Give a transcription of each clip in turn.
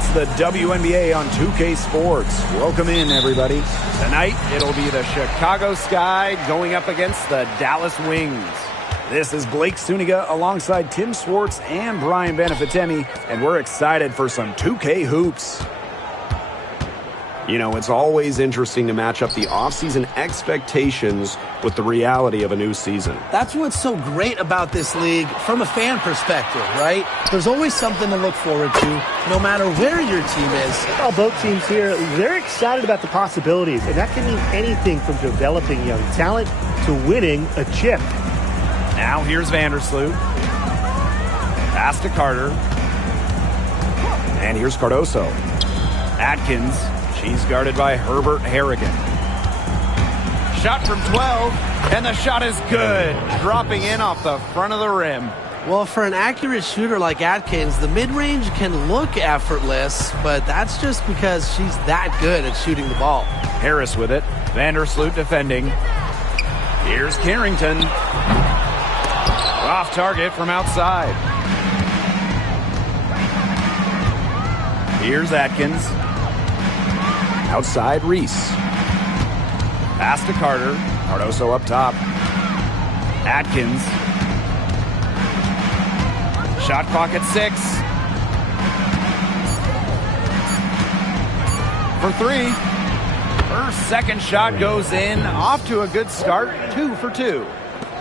It's the WNBA on 2K Sports. Welcome in, everybody. Tonight, it'll be the Chicago Sky going up against the Dallas Wings. This is Blake Suniga alongside Tim Swartz and Brian Benefitemi, and we're excited for some 2K hoops. You know, it's always interesting to match up the offseason expectations with the reality of a new season. That's what's so great about this league from a fan perspective, right? There's always something to look forward to, no matter where your team is. Well, both teams here, they're excited about the possibilities, and that can mean anything from developing young talent to winning a chip. Now here's Vandersloot. Pass to Carter. And here's Cardoso. Atkins. She's guarded by Herbert Harrigan. Shot from 12, and the shot is good. Dropping in off the front of the rim. Well, for an accurate shooter like Atkins, the mid-range can look effortless, but that's just because she's that good at shooting the ball. Harris with it. Vandersloot defending. Here's Carrington. Off target from outside. Here's Atkins. Outside, Reese. Pass to Carter. Cardoso up top. Atkins. Shot clock at 6. For 3. Her second shot goes in. Off to a good start. 2 for 2.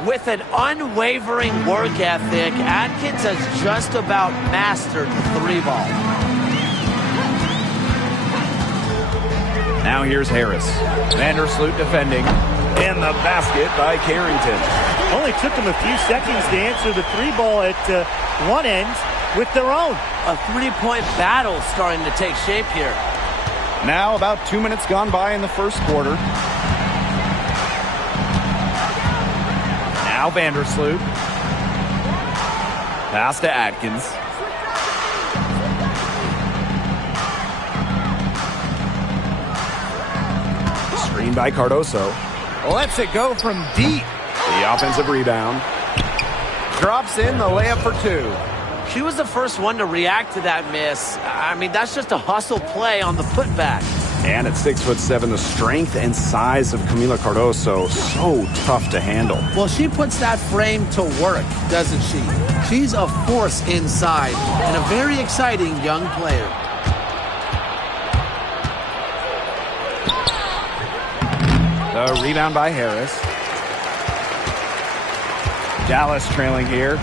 With an unwavering work ethic, Atkins has just about mastered the 3-ball. Now here's Harris. Vandersloot defending. And the basket by Carrington. Only took them a few seconds to answer the 3-ball at one end with their own. A 3-point battle starting to take shape here. Now about 2 minutes gone by in the first quarter. Now Vandersloot. Pass to Atkins. Screen by Cardoso. Lets it go from deep. The offensive rebound. Drops in the layup for 2. She was the first one to react to that miss. I mean, that's just a hustle play on the putback. And at 6'7", the strength and size of Camila Cardoso, so tough to handle. Well, she puts that frame to work, doesn't she? She's a force inside and a very exciting young player. The rebound by Harris. Dallas trailing here.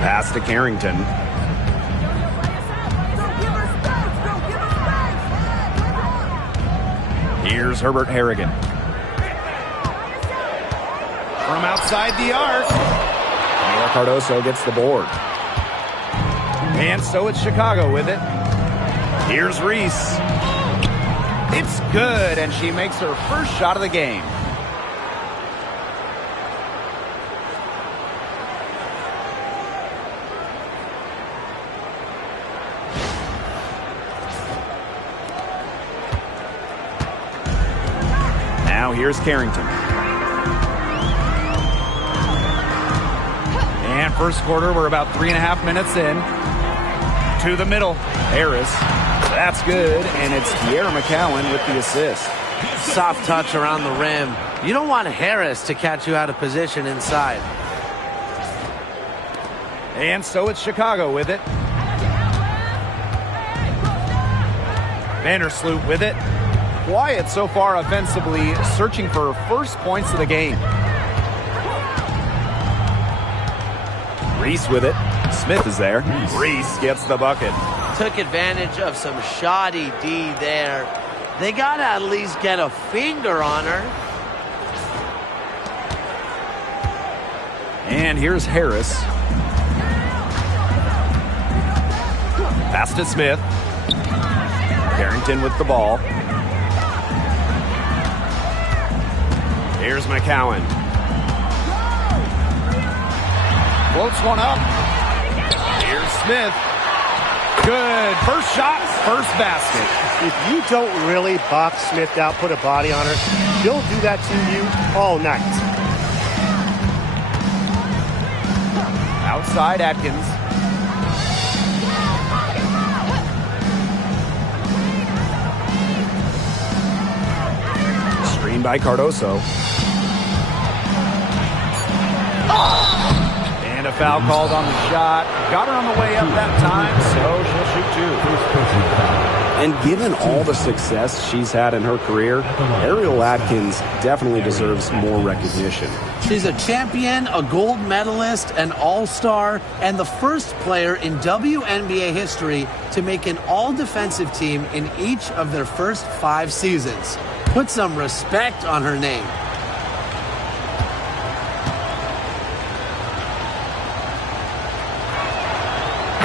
Pass to Carrington. Here's Herbert Harrigan. From outside the arc. Camila Cardoso gets the board. And so it's Chicago with it. Here's Reese. It's good, and she makes her first shot of the game. Now here's Carrington. And first quarter, we're about 3.5 minutes in. To the middle, Harris. That's good, and it's Kiera McCowan with the assist. Soft touch around the rim. You don't want Harris to catch you out of position inside. And so it's Chicago with it. Vandersloot with it. Quiet so far offensively, searching for first points of the game. Reese with it. Smith is there. Reese gets the bucket. Took advantage of some shoddy D there. They got to at least get a finger on her. And here's Harris. Pass to Smith. Carrington with the ball. Here's McCowan. Floats one up. Here's Smith. Good. First shot, first basket. If you don't really box Smith out, put a body on her, she'll do that to you all night. Outside Atkins. Screen by Cardoso. And a foul called on the shot. Got her on the way up that time, so she'll shoot two. And given all the success she's had in her career, Ariel Atkins definitely deserves more recognition. She's a champion, a gold medalist, an all-star, and the first player in WNBA history to make an all-defensive team in each of their first 5 seasons. Put some respect on her name.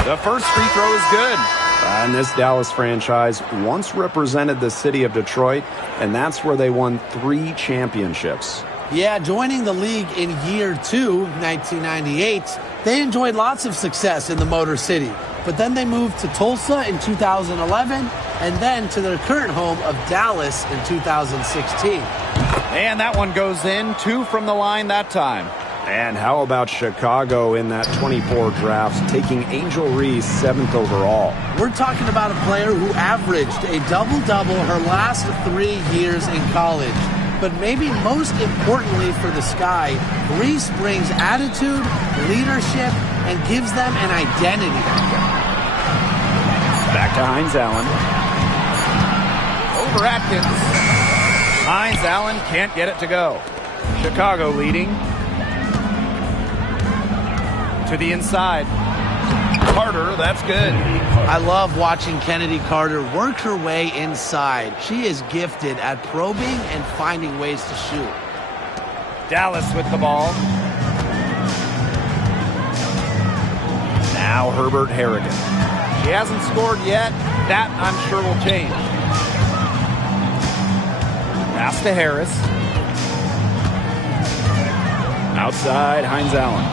The first free throw is good. And this Dallas franchise once represented the city of Detroit, and that's where they won 3 championships. Yeah, joining the league in year 2, 1998, they enjoyed lots of success in the Motor City. But then they moved to Tulsa in 2011, and then to their current home of Dallas in 2016. And that one goes in, 2 from the line that time. And how about Chicago in that 24 draft, taking Angel Reese 7th overall? We're talking about a player who averaged a double-double her last 3 years in college. But maybe most importantly for the Sky, Reese brings attitude, leadership, and gives them an identity. Back to Hines Allen. Over Atkins. Hines Allen can't get it to go. Chicago leading. To the inside. Carter, that's good. I love watching Kennedy Carter work her way inside. She is gifted at probing and finding ways to shoot. Dallas with the ball. Now Herbert Harrigan. She hasn't scored yet. That, I'm sure, will change. Pass to Harris. Outside, Hines Allen.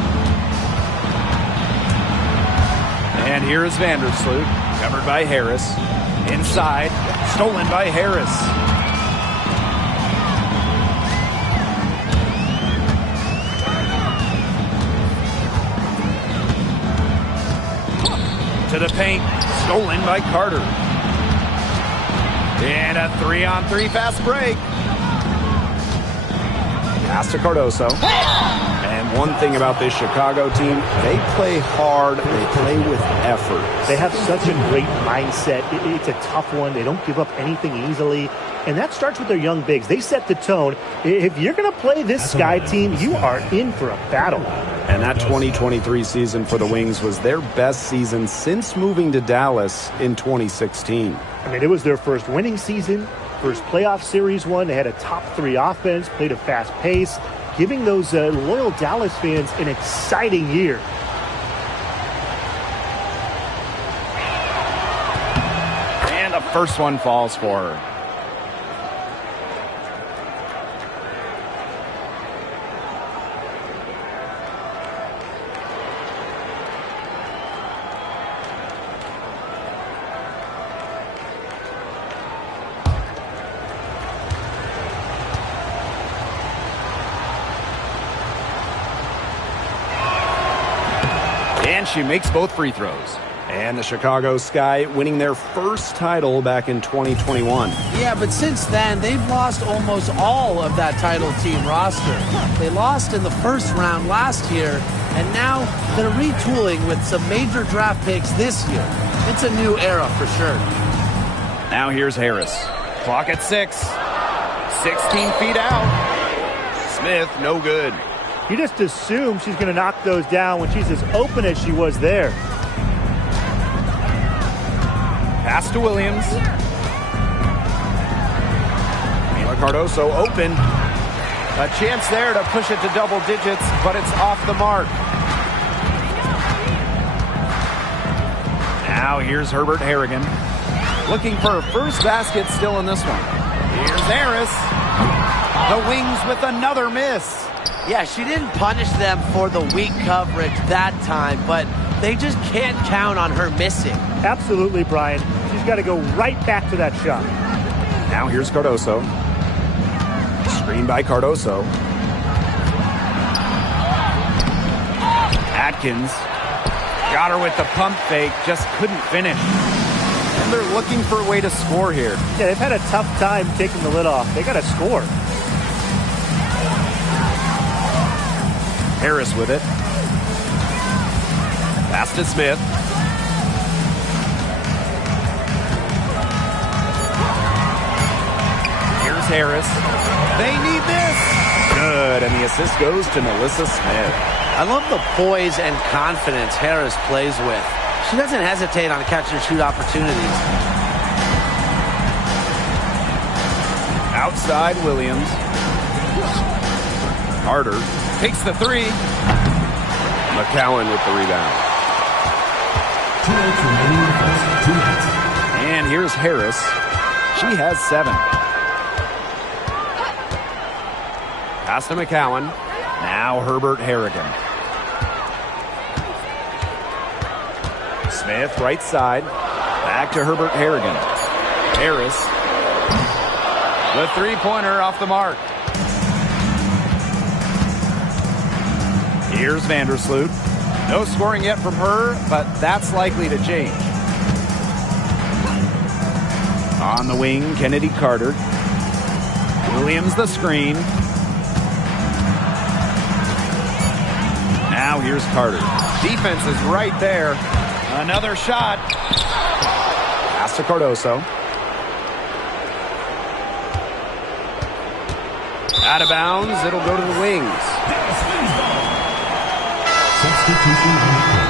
And here is Vandersloot, covered by Harris. Inside, stolen by Harris. To the paint, stolen by Carter. And a 3-on-3 fast break. Pass to Cardoso. And one thing about this Chicago team, they play hard, they play with effort. They have such a great mindset. It's a tough one. They don't give up anything easily. And that starts with their young bigs. They set the tone. If you're going to play this Sky team, you are in for a battle. And that 2023 season for the Wings was their best season since moving to Dallas in 2016. I mean, it was their first winning season, first playoff series one. They had a top 3 offense, played a fast pace, giving those loyal Dallas fans an exciting year. And the first one falls for her. And she makes both free throws. And the Chicago Sky winning their first title back in 2021. Yeah, but since then, they've lost almost all of that title team roster. They lost in the first round last year, and now they're retooling with some major draft picks this year. It's a new era for sure. Now here's Harris. Clock at 6. 16 feet out. Smith, no good. You just assume she's going to knock those down when she's as open as she was there. Pass to Williams. Mila Cardoso open. A chance there to push it to double digits, but it's off the mark. Now here's Herbert Harrigan. Looking for her first basket still in this one. Here's Harris. The Wings with another miss. Yeah, she didn't punish them for the weak coverage that time, but they just can't count on her missing. Absolutely, Brian. She's got to go right back to that shot. Now here's Cardoso. Screen by Cardoso. Atkins got her with the pump fake, just couldn't finish. And they're looking for a way to score here. Yeah, they've had a tough time taking the lid off. They got to score. Harris with it. Pass to Smith. Here's Harris. They need this. Good, and the assist goes to Melissa Smith. I love the poise and confidence Harris plays with. She doesn't hesitate on catch-and-shoot opportunities. Outside Williams. Carter takes the three. McCowan with the rebound. 2 minutes remaining in the first. 2 minutes. And here's Harris. She has 7. Pass to McCowan. Now Herbert Harrigan. Smith right side. Back to Herbert Harrigan. Harris. The three-pointer off the mark. Here's Vandersloot. No scoring yet from her, but that's likely to change. On the wing, Kennedy Carter. Williams the screen. Now here's Carter. Defense is right there. Another shot. Pass to Cardoso. Out of bounds. It'll go to the wings. Substitution on the court.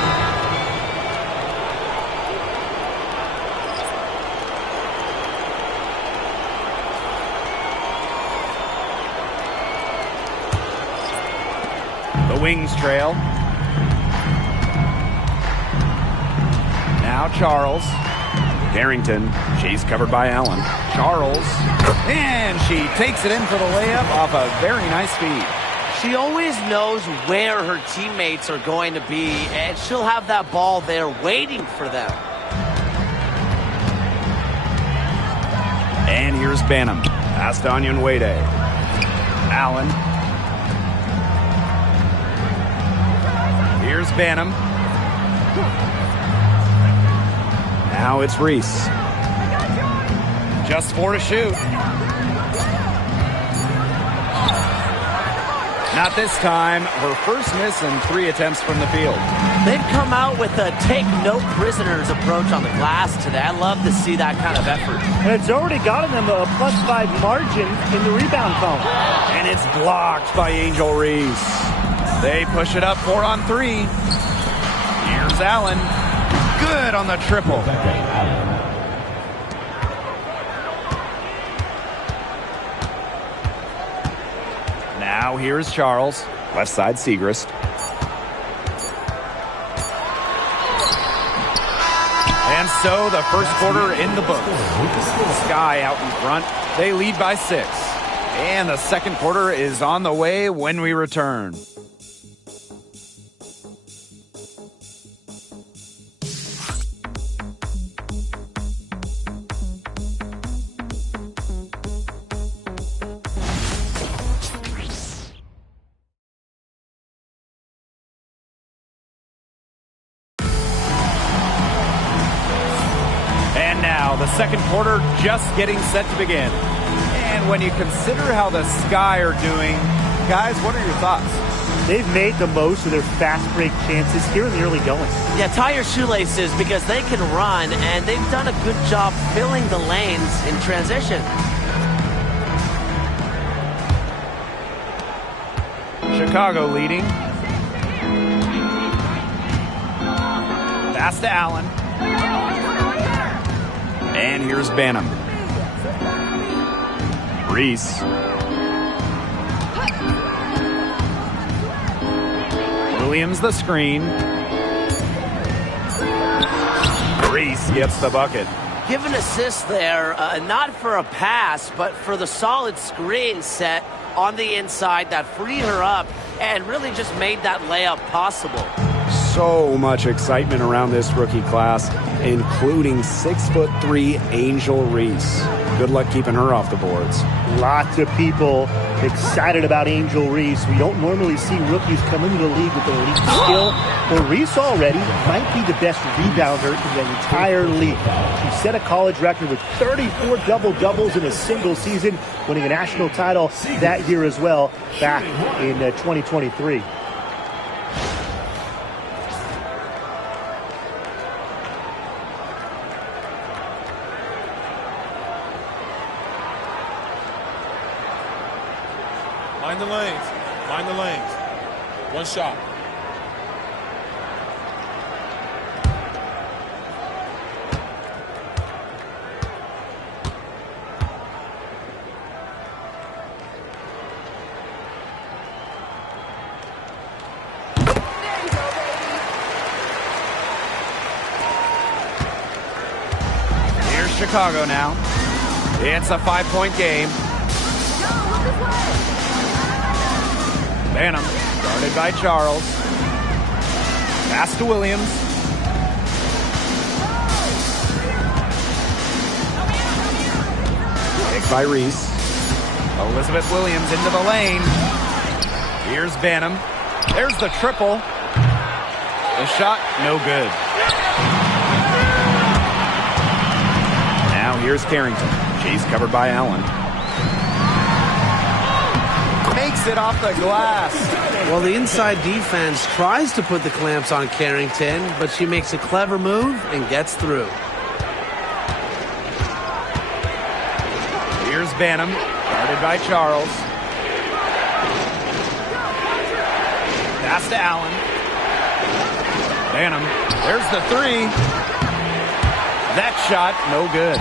The wings trail. Now Charles. Carrington. She's covered by Allen. Charles. And she takes it in for the layup off a very nice feed. She always knows where her teammates are going to be, and she'll have that ball there waiting for them. And here's Banham. Pass to Onyenwede. Allen. Here's Banham. Now it's Reese. Just 4 to shoot. Not this time. Her first miss in 3 attempts from the field. They've come out with a take-no-prisoners approach on the glass today. I love to see that kind of effort. And it's already gotten them a +5 margin in the rebound column. And it's blocked by Angel Reese. They push it up 4 on 3. Here's Allen. Good on the triple. Now here's Charles. Left side Siegrist. And so the first quarter in the books. Sky out in front. They lead by 6. And the second quarter is on the way when we return. The second quarter just getting set to begin. And when you consider how the Sky are doing, guys, what are your thoughts? They've made the most of their fast break chances here in the early going. Yeah, tie your shoelaces because they can run, and they've done a good job filling the lanes in transition. Chicago leading. Pass to Allen. And here's Banham. Reese. Williams the screen. Reese gets the bucket. Give an assist there, not for a pass, but for the solid screen set on the inside that freed her up and really just made that layup possible. So much excitement around this rookie class, including 6'3" Angel Reese. Good luck keeping her off the boards. Lots of people excited about Angel Reese. We don't normally see rookies come into the league with elite skill. Well, Reese already might be the best rebounder in the entire league. She set a college record with 34 double-doubles in a single season, winning a national title that year as well, back in 2023. Mind the lanes. Mind the lanes. One shot. Here's Chicago now. It's a 5-point game. Banham, guarded by Charles. Pass to Williams. Picked by Reese. Elizabeth Williams into the lane. Here's Banham. There's the triple. The shot, no good. Now here's Carrington. She's covered by Allen. Makes it off the glass. Well, the inside defense tries to put the clamps on Carrington, but she makes a clever move and gets through. Here's Banham, guarded by Charles. Pass to Allen. Banham, there's the three. That shot, no good.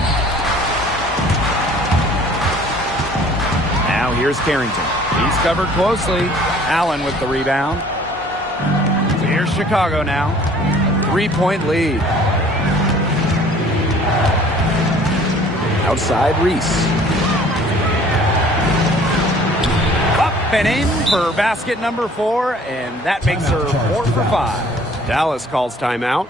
Now here's Carrington. He's covered closely. Allen with the rebound. Here's Chicago now. 3-point lead. Outside Reese. Up and in for basket number 4, and that makes her 4 for 5. Dallas calls timeout.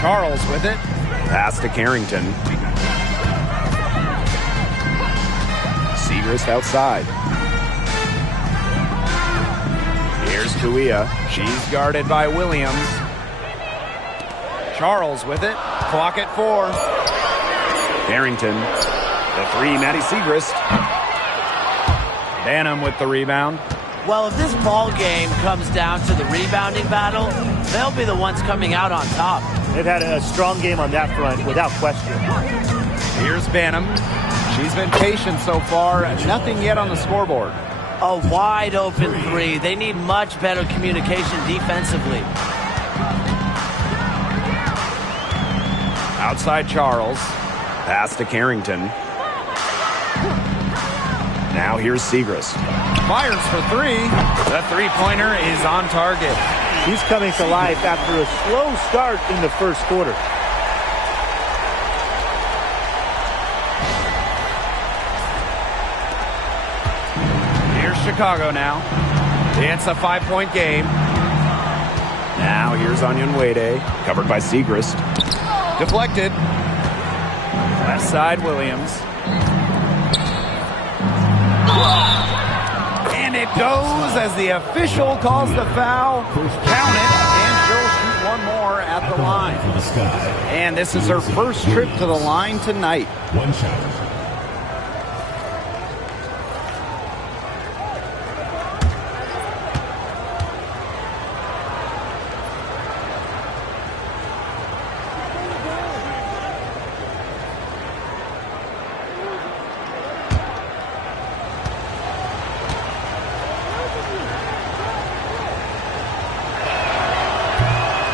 Charles with it. Pass to Carrington. Segrist outside. Here's Kuia. She's guarded by Williams. Charles with it. Clock at 4. Carrington. The three, Maddie Segrist. Banham with the rebound. Well, if this ball game comes down to the rebounding battle, they'll be the ones coming out on top. They've had a strong game on that front, without question. Here's Banham. She's been patient so far. Nothing yet on the scoreboard. A wide open three. They need much better communication defensively. Outside Charles. Pass to Carrington. Now here's Segrist. Fires for 3. The three-pointer is on target. He's coming to life after a slow start in the first quarter. Here's Chicago now. It's a 5-point game. Now here's Onyenwere, covered by Segrist. Deflected. Left side, Williams. And it goes as the official calls the foul. Count it, and she'll shoot one more at the line. For the Sky. And this is her first trip to the line tonight. One shot.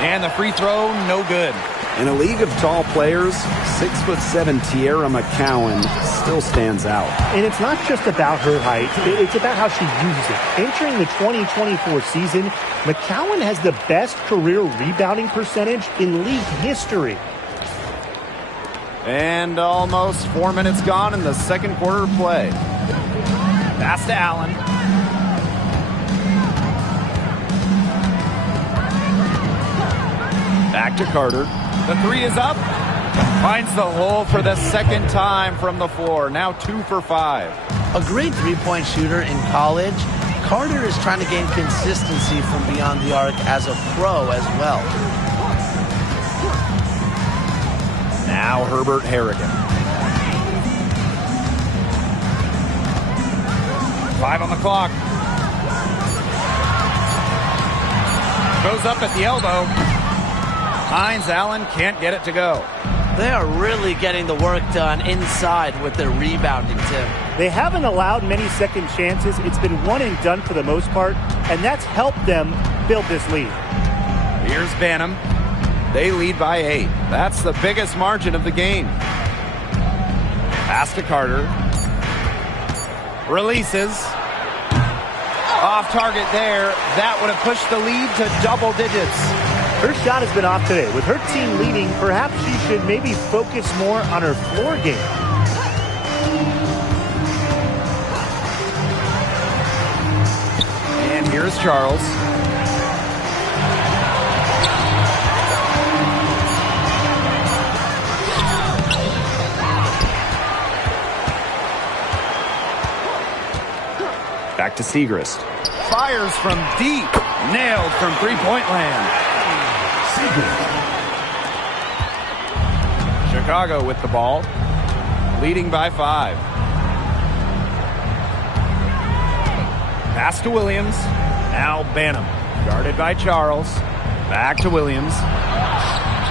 And the free throw, no good. In a league of tall players, 6'7" Tierra McCowan still stands out. And it's not just about her height, it's about how she uses it. Entering the 2024 season, McCowan has the best career rebounding percentage in league history. And almost 4 minutes gone in the second quarter of play. Pass to Allen. Back to Carter. The three is up. Finds the hole for the second time from the floor. Now 2 for 5. A great three-point shooter in college, Carter is trying to gain consistency from beyond the arc as a pro as well. Now Herbert Harrigan. 5 on the clock. Goes up at the elbow. Hines Allen can't get it to go. They are really getting the work done inside with their rebounding, Tim. They haven't allowed many second chances. It's been one and done for the most part, and that's helped them build this lead. Here's Banham. They lead by 8. That's the biggest margin of the game. Pass to Carter. Releases. Off target there. That would have pushed the lead to double digits. Her shot has been off today. With her team leading, perhaps she should maybe focus more on her floor game. And here's Charles. Back to Segrist. Fires from deep. Nailed from three-point land. Chicago with the ball, leading by 5. Pass to Williams. Now Banham, guarded by Charles. Back to Williams.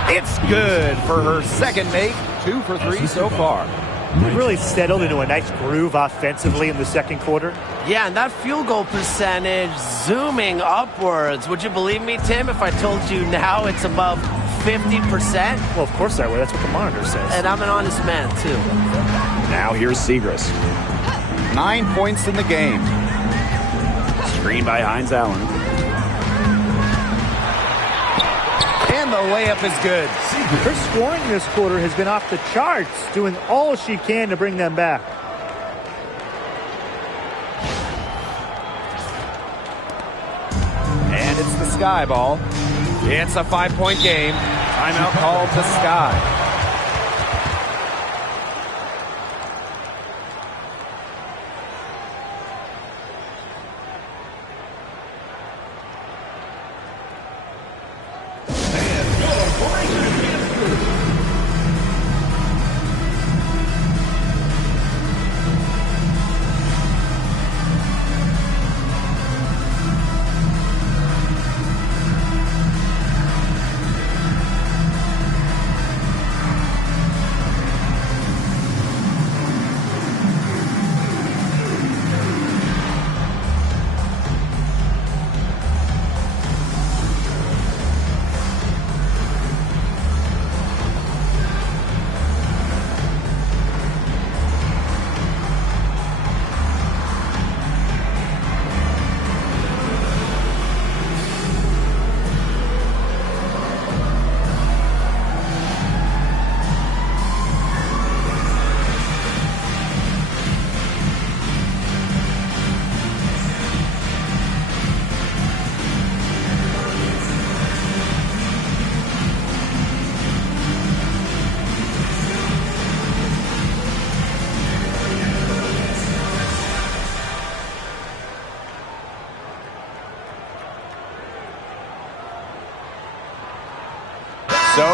It's good for her second make. 2 for 3 so far. Really settled into a nice groove offensively in the second quarter. Yeah, and that field goal percentage zooming upwards. Would you believe me, Tim, if I told you now it's above 50%? Well, of course I would. That's what the monitor says. And I'm an honest man, too. Now here's Segrist. 9 points in the game. Screen by Hines Allen. And the layup is good. Her scoring this quarter has been off the charts, doing all she can to bring them back. And it's the Sky ball. It's a 5-point game. Timeout called to Sky.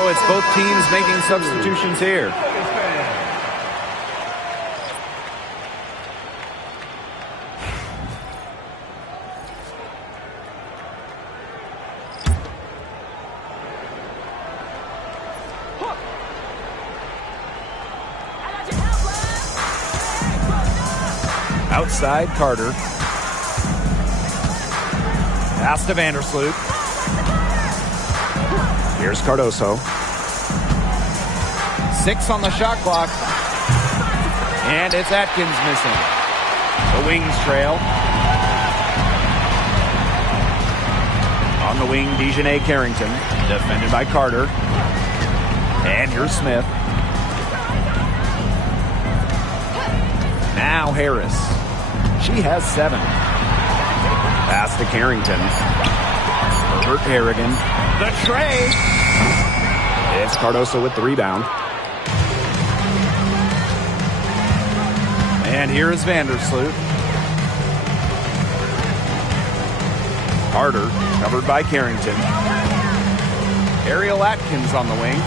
it's both teams making substitutions here. Outside, Carter. Pass to Vandersloot. Here's Cardoso. 6 on the shot clock. And it's Atkins missing. The Wings trail. On the wing, Dejanay Carrington. Defended by Carter. And here's Smith. Now Harris. She has 7. Pass to Carrington. Herbert Harrigan. The tray. It's Cardoso with the rebound. And here is Vandersloot. Carter, covered by Carrington. Ariel Atkins on the wing.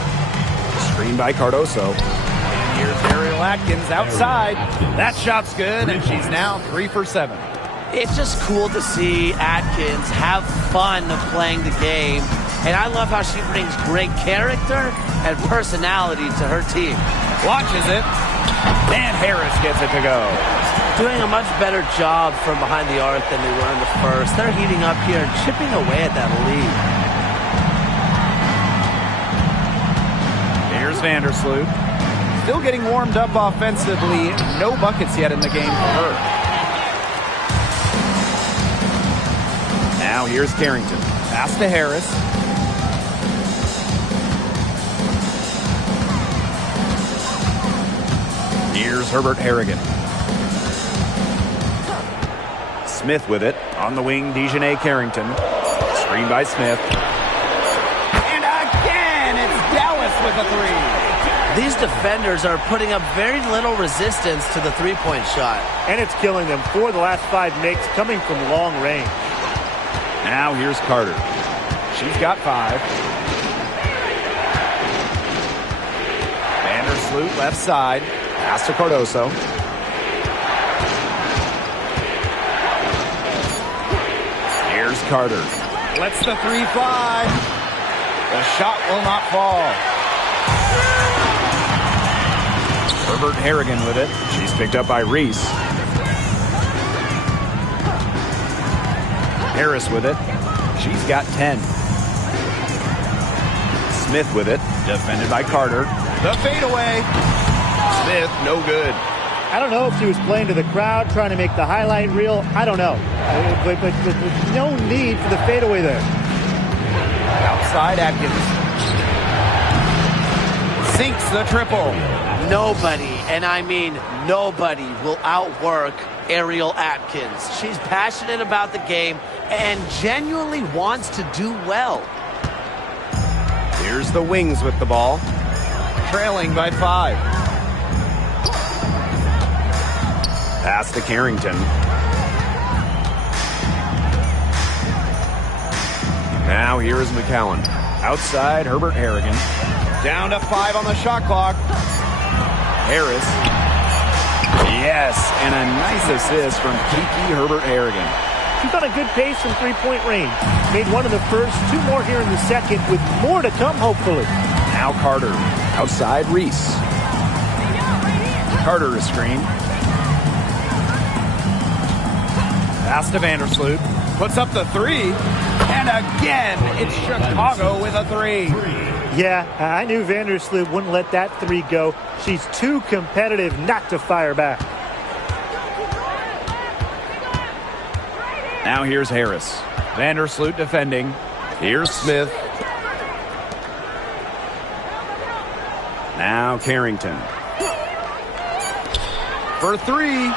Screened by Cardoso. And here's Ariel Atkins outside. That shot's good, and she's now 3 for 7. It's just cool to see Atkins have fun playing the game. And I love how she brings great character and personality to her team. Launches it. And Harris gets it to go. Doing a much better job from behind the arc than they were in the first. They're heating up here and chipping away at that lead. Here's Vandersloot. Still getting warmed up offensively. No buckets yet in the game for her. Now here's Carrington. Pass to Harris. Here's Herbert Harrigan. Smith with it. On the wing, Dejanay Carrington. Screen by Smith. And again, it's Dallas with a 3. These defenders are putting up very little resistance to the three-point shot. And it's killing them. 4 of the last 5 makes coming from long range. Now here's Carter. She's got 5. Vandersloot left side. Pass to Cardoso. Here's Carter. Lets the 3 fly. The shot will not fall. Herbert Harrigan with it. She's picked up by Reese. Harris with it. She's got 10. Smith with it. Defended by Carter. The fadeaway. Smith, no good. I don't know if she was playing to the crowd, trying to make the highlight reel. I don't know. But no need for the fadeaway there. Outside Atkins. Sinks the triple. Nobody, and I mean nobody, will outwork Ariel Atkins. She's passionate about the game and genuinely wants to do well. Here's the Wings with the ball. Trailing by 5. Pass to Carrington. Now here is McCowan. Outside, Herbert Harrigan. Down to 5 on the shot clock. Harris. Yes, and a nice assist from Kiki Herbert Harrigan. She's on a good pace from three-point range. Made one in the first, 2 more here in the second, with more to come, hopefully. Now Carter. Outside, Reese. Carter is screened. Pass to Vandersloot. Puts up the 3. And again, it's Chicago with a 3. Yeah, I knew Vandersloot wouldn't let that 3 go. She's too competitive not to fire back. Now here's Harris. Vandersloot defending. Here's Smith. Now Carrington. For 3.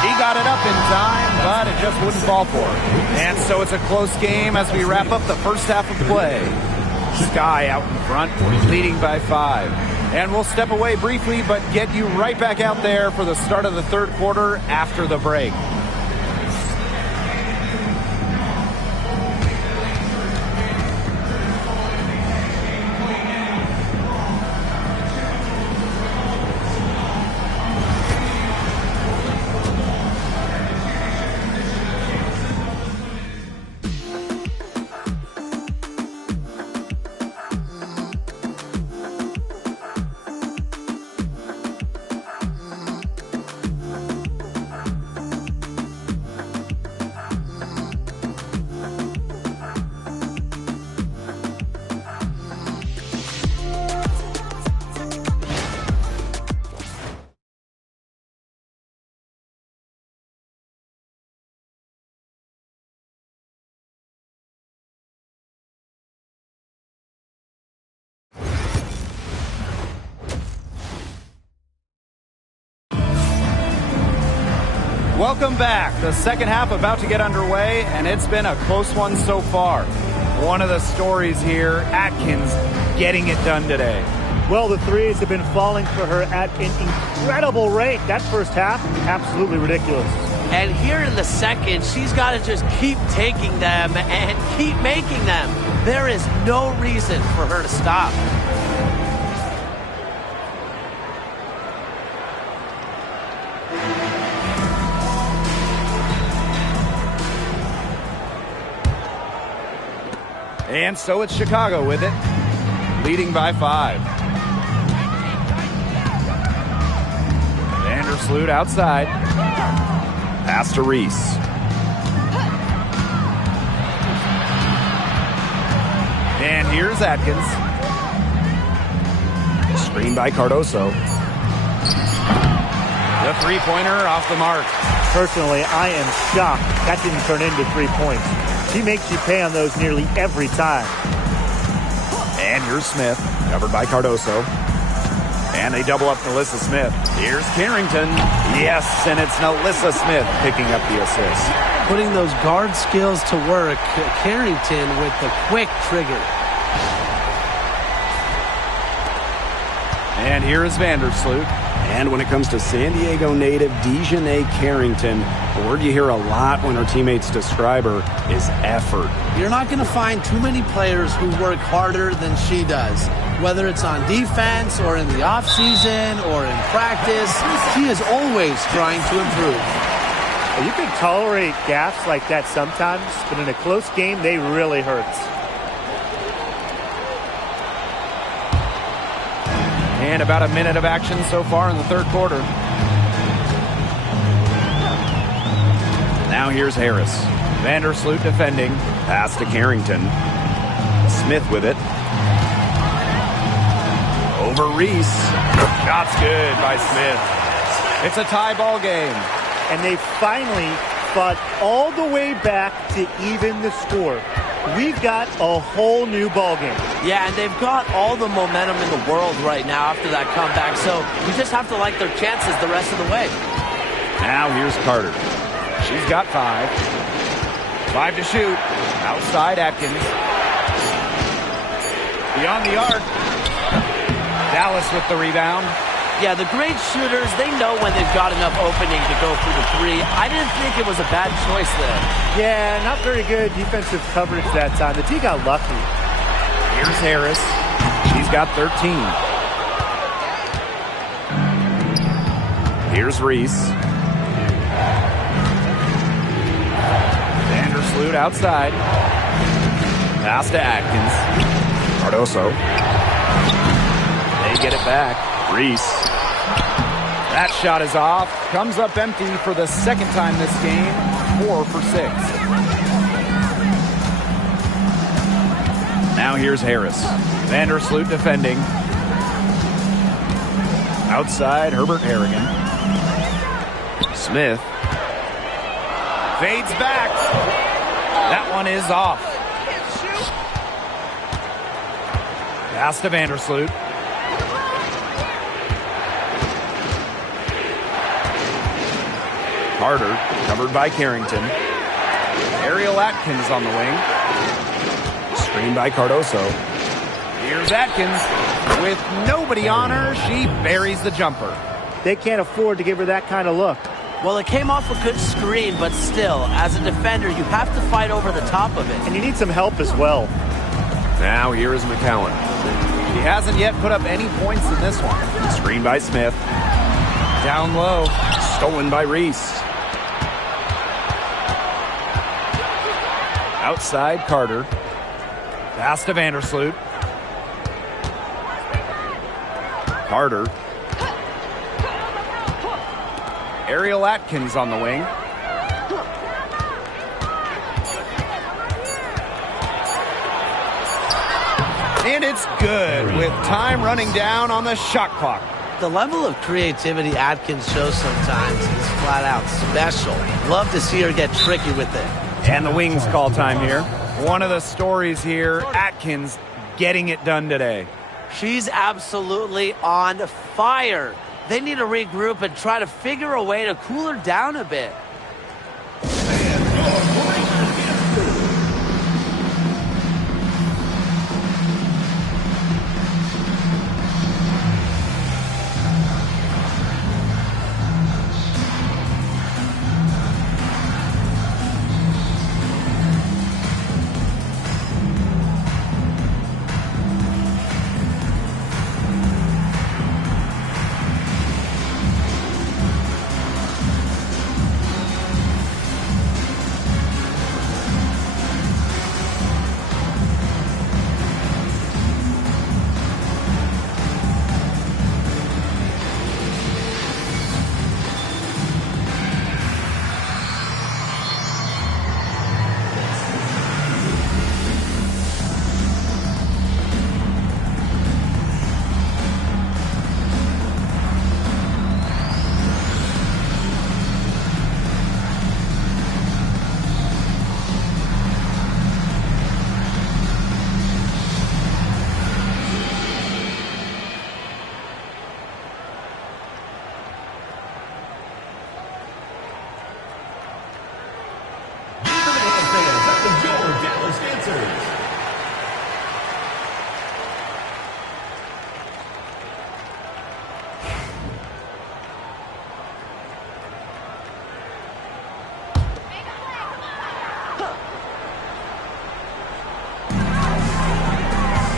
He got it up in time, but it just wouldn't fall for him. And so it's a close game as we wrap up the first half of play. Sky out in front, leading by 5. And we'll step away briefly, but get you right back out there for the start of the third quarter after the break. Welcome back. The second half about to get underway, and it's been a close one so far. One of the stories here, Atkins getting it done today. Well, the threes have been falling for her at an incredible rate. That first half, absolutely ridiculous. And here in the second, she's got to just keep taking them and keep making them. There is no reason for her to stop. And so it's Chicago with it, leading by 5. Vandersloot outside. Pass to Reese. And here's Atkins. Screen by Cardoso. The three-pointer off the mark. Personally, I am shocked that didn't turn into 3 points. She makes you pay on those nearly every time. And here's Smith, covered by Cardoso. And they double up Nalissa Smith. Here's Carrington. Yes, and it's Nalissa Smith picking up the assist. Putting those guard skills to work. Carrington with the quick trigger. And here is Vandersloot. And when it comes to San Diego native Dejanay Carrington, the word you hear a lot when her teammates describe her is effort. You're not going to find too many players who work harder than she does. Whether it's on defense or in the offseason or in practice, she is always trying to improve. You can tolerate gaffes like that sometimes, but in a close game, they really hurt. And about a minute of action so far in the third quarter. Now here's Harris. Vandersloot defending. Pass to Carrington. Smith with it. Over Reese. Shot's good by Smith. It's a tie ball game. And they finally fought all the way back to even the score. We've got a whole new ball game. Yeah, and they've got all the momentum in the world right now after that comeback, so you just have to like their chances the rest of the way. Now here's Carter. She's got 5. 5 to shoot. Outside Atkins. Beyond the arc. Dallas with the rebound. Yeah, the great shooters, they know when they've got enough opening to go through the 3. I didn't think it was a bad choice there. Yeah, not very good defensive coverage that time. The D got lucky. Here's Harris. She's got 13. Here's Reese. Vandersloot outside. Pass to Atkins. Cardoso. They get it back. Reese. That shot is off. Comes up empty for the second time this game. 4 for 6. Now here's Harris. Vandersloot defending. Outside, Herbert Harrigan. Smith. Fades back. That one is off. Pass to Vandersloot. Carter, covered by Carrington. Ariel Atkins on the wing. Screened by Cardoso. Here's Atkins. With nobody on her, she buries the jumper. They can't afford to give her that kind of look. Well, it came off a good screen, but still, as a defender, you have to fight over the top of it. And you need some help as well. Now here is McCowan. He hasn't yet put up any points in this one. Screened by Smith. Down low. Stolen by Reese. Outside, Carter. Pass to Vandersloot. Carter. Ariel Atkins on the wing. And it's good with time running down on the shot clock. The level of creativity Atkins shows sometimes is flat out special. Love to see her get tricky with it. And the Wings call time here. One of the stories here, Atkins getting it done today. She's absolutely on fire. They need to regroup and try to figure a way to cool her down a bit.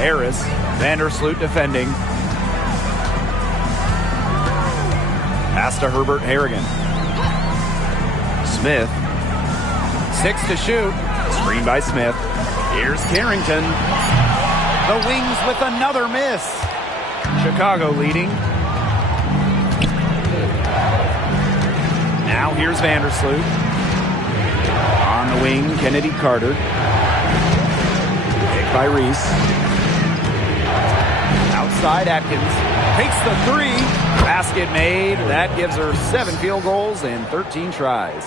Harris, Vandersloot defending. Pass to Herbert Harrigan. Smith. 6 to shoot. Screen by Smith. Here's Carrington. The Wings with another miss. Chicago leading. Now here's Vandersloot. On the wing, Kennedy Carter. Picked by Reese. Outside Atkins. Takes the 3. Basket made. That gives her 7 field goals and 13 tries.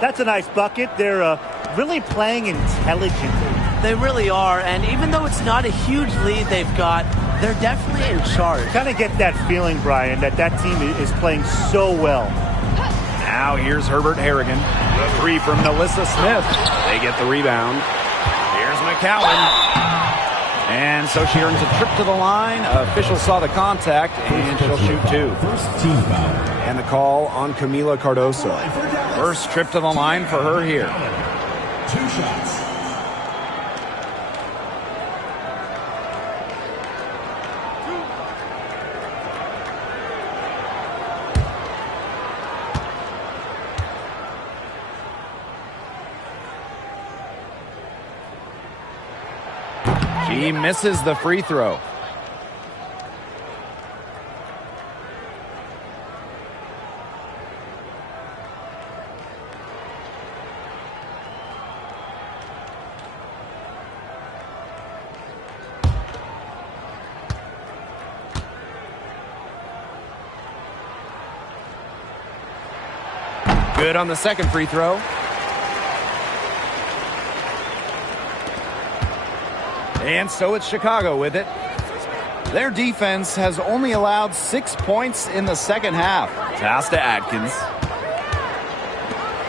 That's a nice bucket. They're really playing intelligently. They really are, and even though it's not a huge lead they've got, they're definitely in charge. Kind of get that feeling, Brian, that team is playing so well. Now here's Herbert Harrigan. The 3 from Melissa Smith. They get the rebound. Here's McCowan. And so she earns a trip to the line. Official saw the contact, and she'll shoot 2. First team foul. And the call on Camila Cardoso. First trip to the line for her here. 2 shots. He misses the free throw. Good on the second free throw. And so it's Chicago with it. Their defense has only allowed 6 points in the second half. Pass to Atkins.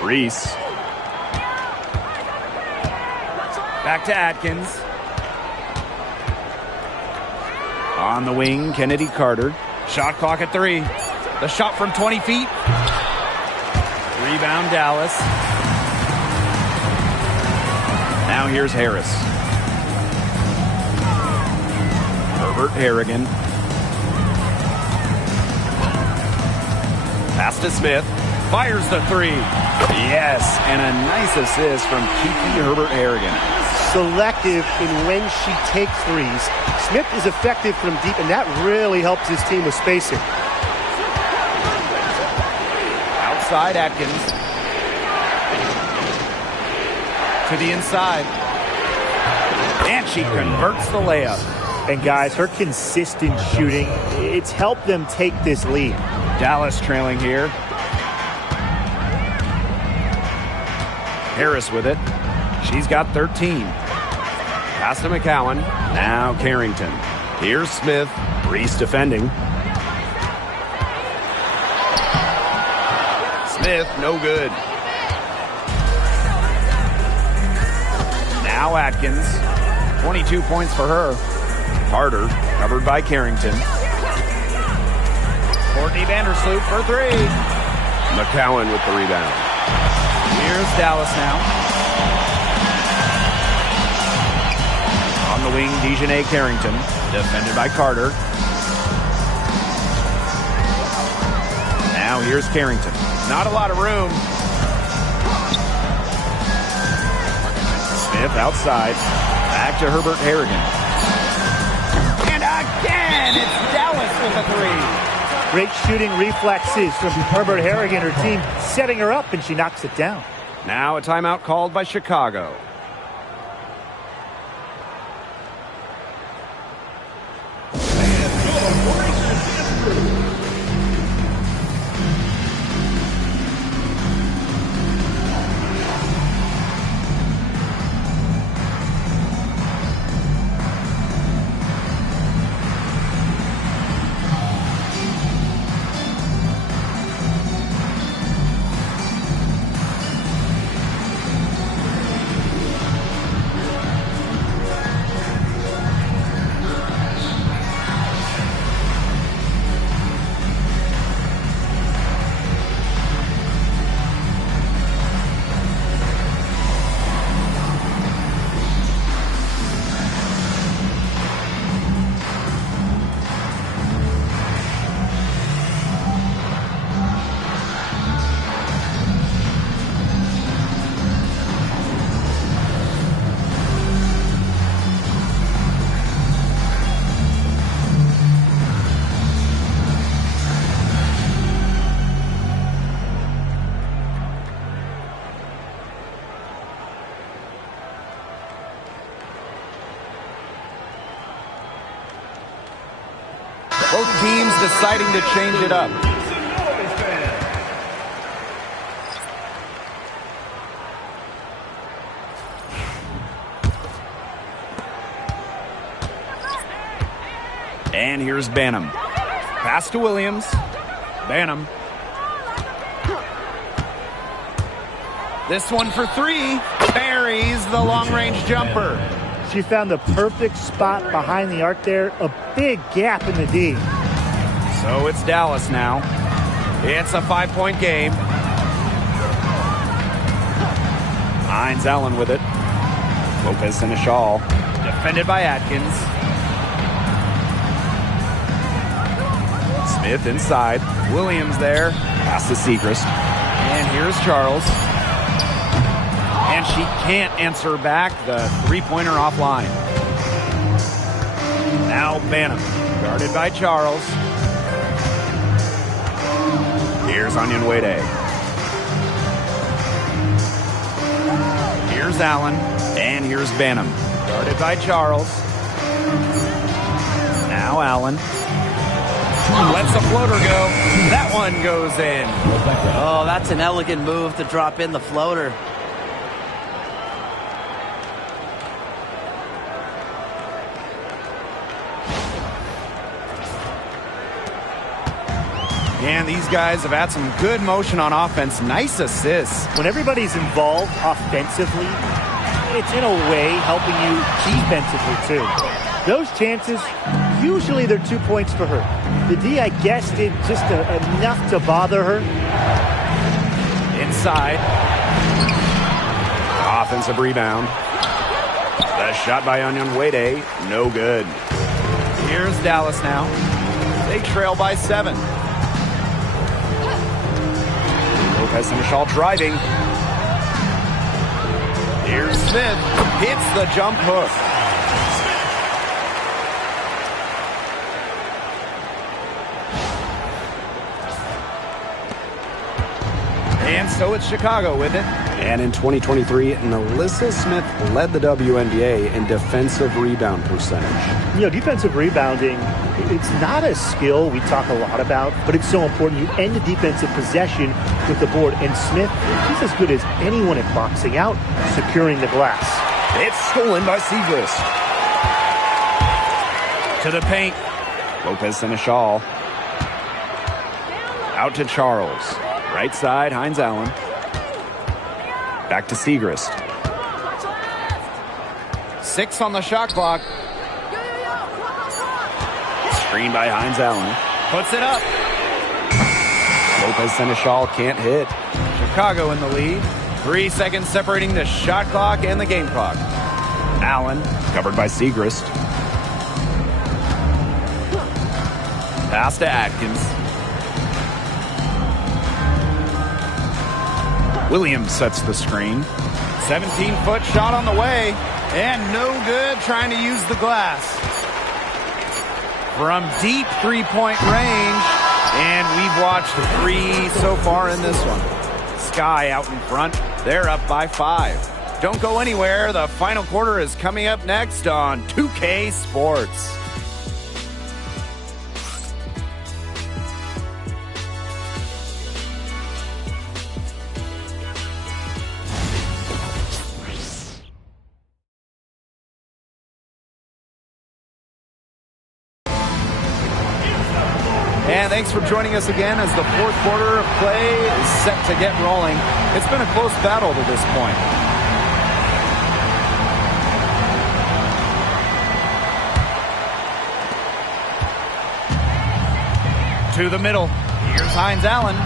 Reese. Back to Atkins. On the wing, Kennedy Carter. Shot clock at 3. The shot from 20 feet. Rebound, Dallas. Now here's Harris. Herbert Harrigan. Pass to Smith. Fires the 3. Yes, and a nice assist from Kiki Herbert Harrigan. Selective in when she takes threes. Smith is effective from deep, and that really helps his team with spacing. Outside Atkins. To the inside. And she converts the layup. And guys, her consistent shooting, it's helped them take this lead. Dallas trailing here. Harris with it. She's got 13. Pass to McCowan. Now Carrington. Here's Smith. Reese defending. Smith, no good. Now Atkins. 22 points for her. Carter, covered by Carrington. Courtney Vandersloot for 3. McCowan with the rebound. Here's Dallas now. On the wing, Dejanay Carrington. Defended by Carter. Now here's Carrington. Not a lot of room. Smith outside. Back to Herbert Harrigan. And again, it's Dallas with a 3. Great shooting reflexes from Herbert Harrigan. Her team setting her up, and she knocks it down. Now a timeout called by Chicago. Both teams deciding to change it up. And here's Banham. Pass to Williams. Banham. This one for three. Buries the long-range jumper. She found the perfect spot behind the arc there. A big gap in the D. So it's Dallas now. It's a 5-point game. Hines Allen with it. Lopez Seneschal. Defended by Atkins. Smith inside. Williams there. Pass to Segrist. And here's Charles. And she can't answer back the three-pointer offline. Now Banham. Guarded by Charles. Here's Onyenwere. Here's Allen. And here's Banham. Guarded by Charles. Now Allen. Lets the floater go. That one goes in. Oh, that's an elegant move to drop in the floater. And these guys have had some good motion on offense. Nice assists. When everybody's involved offensively, it's in a way helping you defensively too. Those chances, usually they're 2 points for her. The D, I guess, did just enough to bother her. Inside. Offensive rebound. The shot by Onyenwere, no good. Here's Dallas now. They trail by 7. Lopez Seneschal driving. Here's Smith. Hits the jump hook. And so it's Chicago with it. And in 2023, Nalissa Smith led the WNBA in defensive rebound percentage. You know, defensive rebounding, it's not a skill we talk a lot about, but it's so important. You end the defensive possession with the board. And Smith, she's as good as anyone at boxing out, securing the glass. It's stolen by Segrist. To the paint. Lopez Seneschal. Out to Charles. Right side, Hines Allen. Back to Segrist. 6 on the shot clock. Screen by Hines Allen. Puts it up. Lopez Seneschal can't hit. Chicago in the lead. 3 seconds separating the shot clock and the game clock. Allen, covered by Segrist. Pass to Atkins. Williams sets the screen. 17-foot shot on the way. And no good, trying to use the glass. From deep three-point range. And we've watched 3 so far in this one. Sky out in front. They're up by 5. Don't go anywhere. The final quarter is coming up next on 2K Sports. And thanks for joining us again as the fourth quarter of play is set to get rolling. It's been a close battle to this point. To the middle. Here's Hines Allen.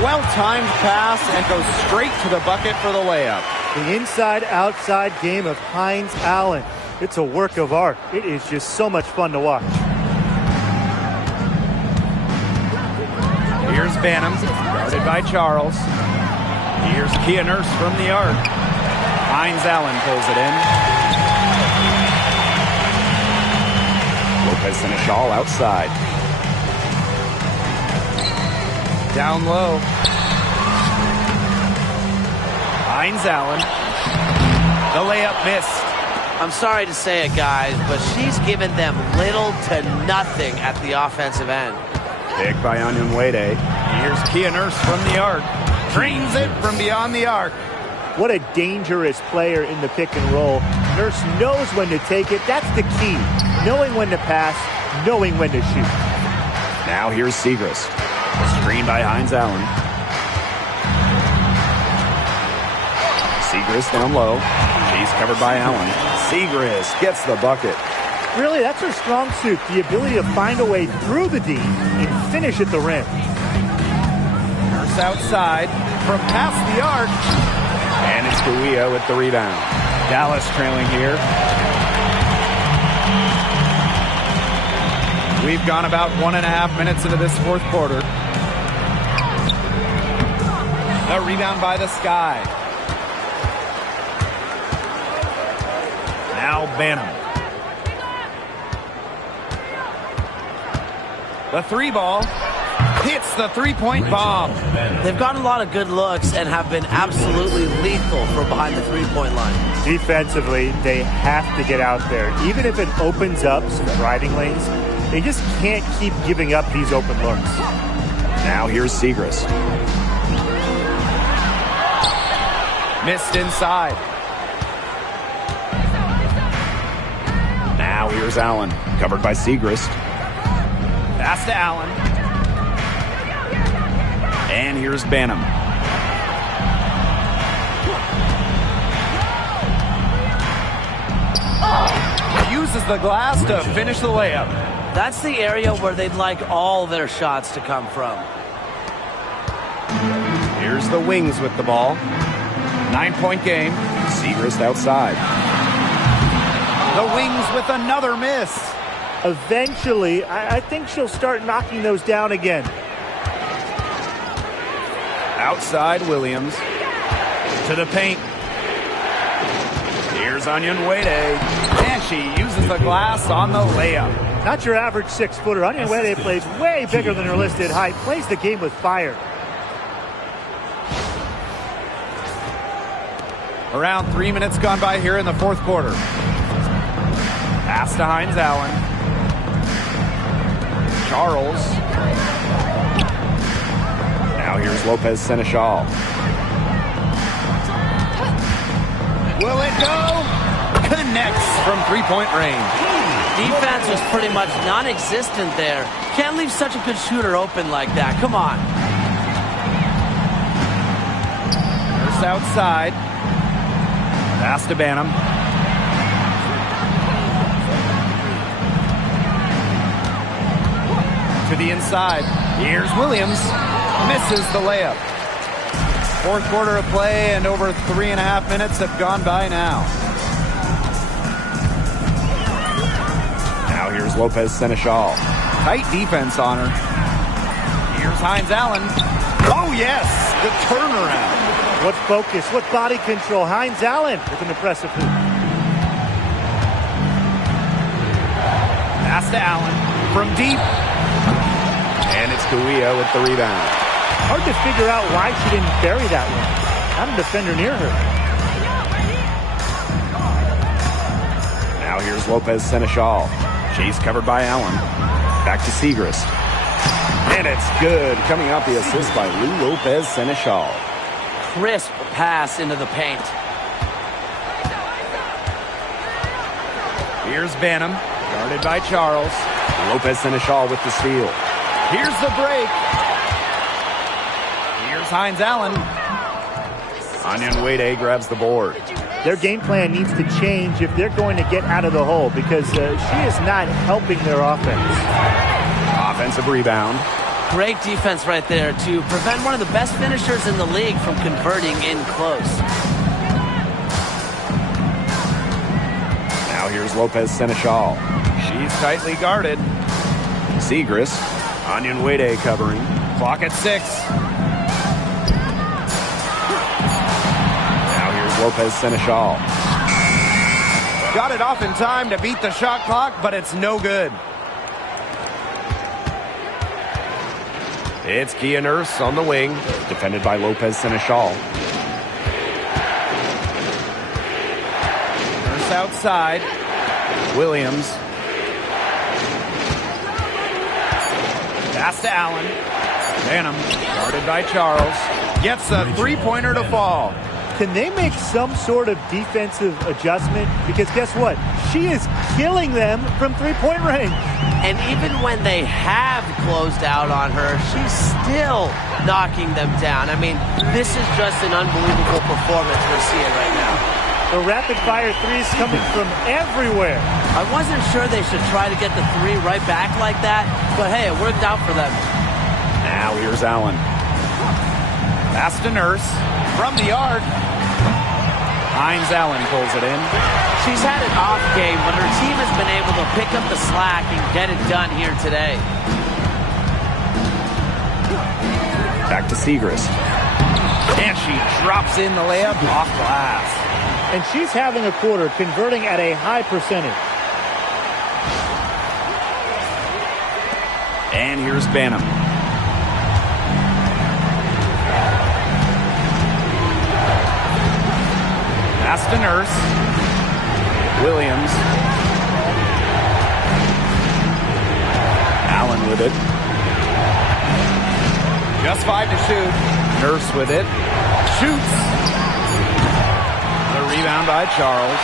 Well-timed pass and goes straight to the bucket for the layup. The inside-outside game of Hines Allen. It's a work of art. It is just so much fun to watch. Here's Banham, guarded by Charles. Here's Kia Nurse from the arc. Hines Allen pulls it in. Lopez Seneschal outside. Down low. Hines Allen. The layup missed. I'm sorry to say it, guys, but she's given them little to nothing at the offensive end. Pick by Onion Wade. Here's Kia Nurse from the arc. Drains it from beyond the arc. What a dangerous player in the pick and roll. Nurse knows when to take it. That's the key. Knowing when to pass, knowing when to shoot. Now here's Segrist. Screen by Hines Allen. Segrist down low. She's covered by Allen. Segrist gets the bucket. Really, that's her strong suit. The ability to find a way through the D and finish at the rim. Nurse outside from past the arc. And it's Guia with the rebound. Dallas trailing here. We've gone about 1.5 minutes into this fourth quarter. A rebound by the Sky. Now Banham. The three ball hits the three-point bomb. They've gotten a lot of good looks and have been absolutely lethal from behind the three-point line. Defensively, they have to get out there. Even if it opens up some driving lanes, they just can't keep giving up these open looks. Now here's Segrist. Missed inside. Now here's Allen. Covered by Segrist. Pass to Allen. And here's Banham. Uses the glass to finish the layup. That's the area where they'd like all their shots to come from. Here's the Wings with the ball. 9-point game. Segrist outside. The Wings with another miss. Eventually, I think she'll start knocking those down again. Outside Williams. To the paint. Here's Onion Wade. And she uses the glass on the layup. Not your average 6-footer. Onion Wade plays way bigger than her listed height. Plays the game with fire. Around 3 minutes gone by here in the fourth quarter. Pass to Hines Allen. Charles. Now here's Lopez Seneschal. Will it go? Connects from three-point range. Defense was pretty much non-existent there. Can't leave such a good shooter open like that. Come on. Nurse outside. Pass to Banham. To the inside. Here's Williams. Misses the layup. Fourth quarter of play and over 3.5 minutes have gone by now. Now here's Lopez Seneschal. Tight defense on her. Here's Hines Allen. Oh yes, the turnaround. What focus, what body control. Hines Allen with an impressive hoop. Pass to Allen from deep. And it's Guia with the rebound. Hard to figure out why she didn't bury that one. Not a defender near her. Now here's Lopez Seneschal. She's covered by Allen. Back to Segrist. And it's good. Coming out the assist by Lou Lopez Seneschal. Crisp pass into the paint. Here's Banham. Guarded by Charles. Lopez Seneschal with the steal. Here's the break. Here's Hines Allen. Onion Wade grabs the board. Their game plan needs to change if they're going to get out of the hole because she is not helping their offense. Offensive rebound. Great defense right there to prevent one of the best finishers in the league from converting in close. Now here's Lopez Seneschal. She's tightly guarded. Segrist. Onion Wade covering. Clock at 6. Now here's Lopez Seneschal. Got it off in time to beat the shot clock, but it's no good. It's Kia Nurse on the wing, defended by Lopez Seneschal. Nurse Pass outside. Williams. Pass to Allen. Banham, guarded by Charles. Gets a three-pointer to fall. Can they make some sort of defensive adjustment? Because guess what? She is killing them from three-point range. And even when they have closed out on her, she's still knocking them down. I mean, this is just an unbelievable performance we're seeing right now. The rapid-fire threes coming from everywhere. I wasn't sure they should try to get the three right back like that, but hey, it worked out for them. Now here's Allen. Pass to Nurse. From the arc. Hines Allen pulls it in. She's had an off game, but her team has been able to pick up the slack and get it done here today. Back to Segrist. And she drops in the layup off glass. And she's having a quarter, converting at a high percentage. And here's Banham. Pass to Nurse. Williams. Allen with it. Just 5 to shoot. Nurse with it. Shoots. The rebound by Charles.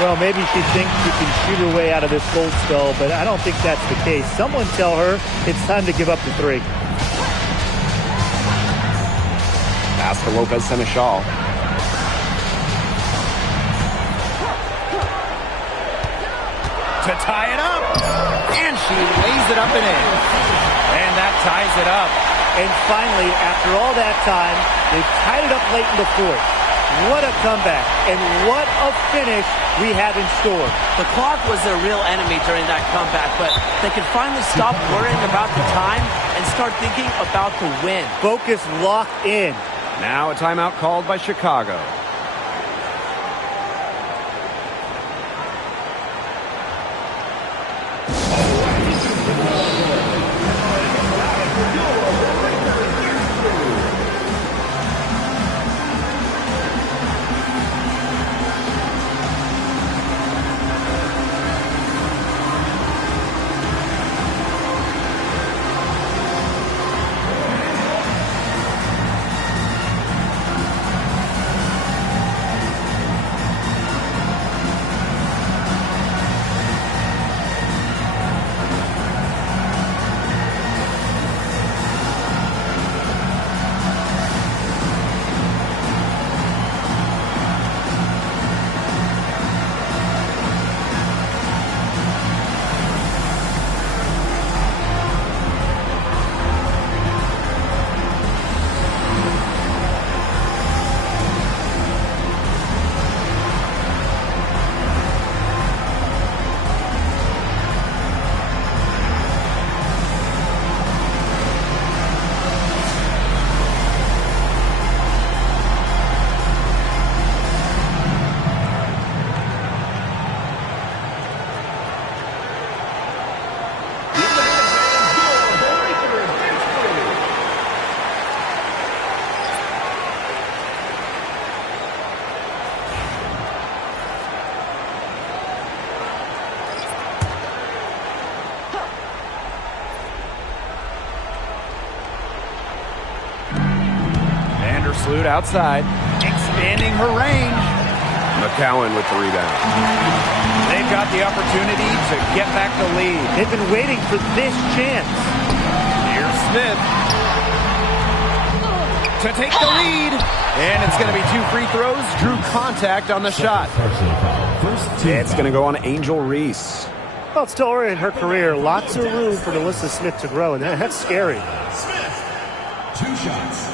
Well, maybe she thinks she can shoot her way out of this gold spell, but I don't think that's the case. Someone tell her it's time to give up the three. Pass to Lopez Seneschal. To tie it up. And she lays it up and in. And that ties it up. And finally, after all that time, they've tied it up late in the fourth. What a comeback, and what a finish we have in store. The clock was their real enemy during that comeback, but they could finally stop worrying about the time and start thinking about the win. Focus locked in. Now a timeout called by Chicago. Vandersloot outside, expanding her range. McCowan with the rebound. They've got the opportunity to get back the lead. They've been waiting for this chance. Here's Smith to take the lead. And it's going to be 2 free throws. Drew contact on the shot. It's going to go on Angel Reese. Well, it's still early in her career. Lots of room for Alyssa Smith to grow, and that's scary. Smith, 2 shots.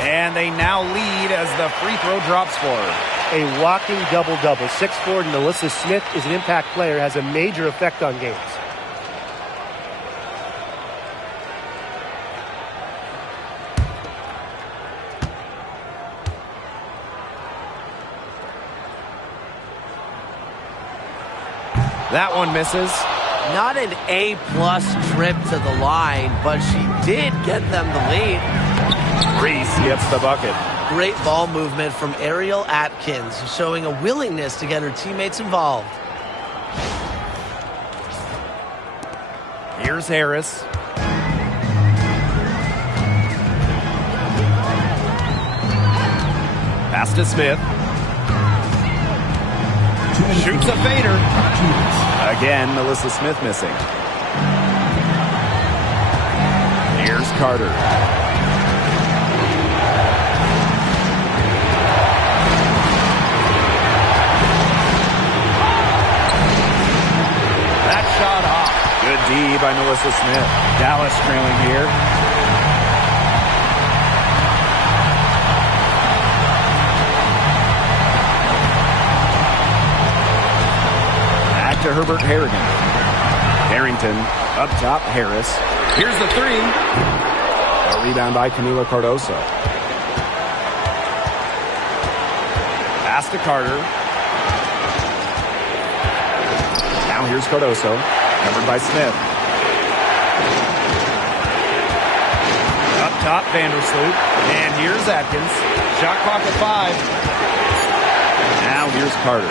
And they now lead as the free throw drops for her. A walking double-double. 6'4", and Alyssa Smith is an impact player, has a major effect on games. That one misses. Not an A-plus trip to the line, but she did get them the lead. Reese gets the bucket. Great ball movement from Ariel Atkins, showing a willingness to get her teammates involved. Here's Harris. Pass to Smith. Shoots a fader. Again, Melissa Smith missing. Here's Carter. That shot off. Good D by Melissa Smith. Dallas trailing here. To Herbert Harrigan. Harrington up top, Harris. Here's the three. A rebound by Camila Cardoso. Pass to Carter. Now here's Cardoso. Covered by Smith. Up top, Vandersloot. And here's Atkins. Shot clock at 5. Now here's Carter.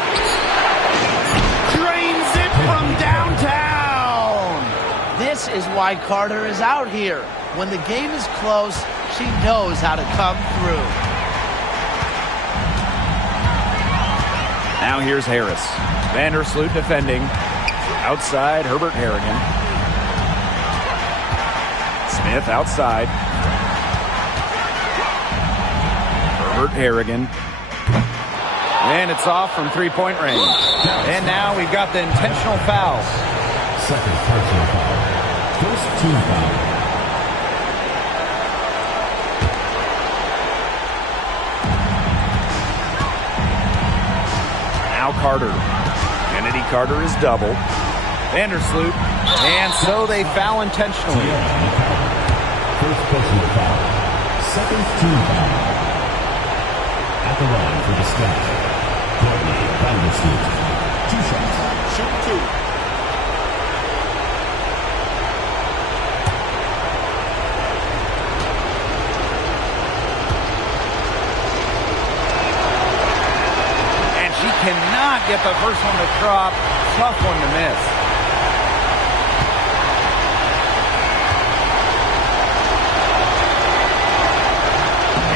From downtown. This is why Carter is out here. When the game is close, she knows how to come through. Now here's Harris. Vandersloot defending. Outside, Herbert Harrigan. Smith outside. Herbert Harrigan. And it's off from three-point range. And now we've got the intentional foul. Second personal foul. First team foul. Now Carter. Kennedy Carter is double. Vandersloot. And so they foul intentionally. First personal foul. Second team foul. At the line for the Sky. Vandersloot. 2 shots. Shoot 2. And she cannot get the first one to drop. Tough one to miss.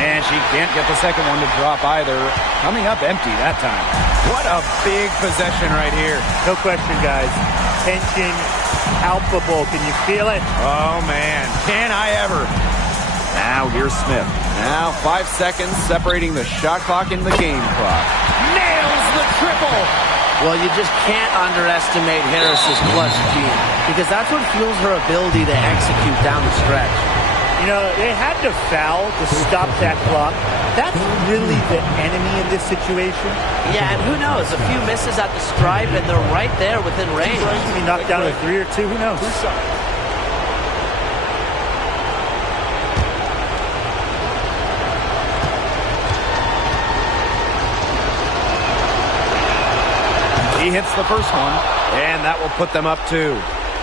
And she can't get the second one to drop either. Coming up empty that time. What a big possession right here. No question, guys. Tension palpable. Can you feel it? Oh, man. Can I ever? Now here's Smith. Now 5 seconds separating the shot clock and the game clock. Nails the triple. Well, you just can't underestimate Harris's clutch gene, because that's what fuels her ability to execute down the stretch. You know, they had to foul to stop that clock. That's really the enemy in this situation. Yeah, and who knows? A few misses at the stripe, and they're right there within range. Maybe knocked down a 3 or 2. Who knows? He hits the first one, and that will put them up 2.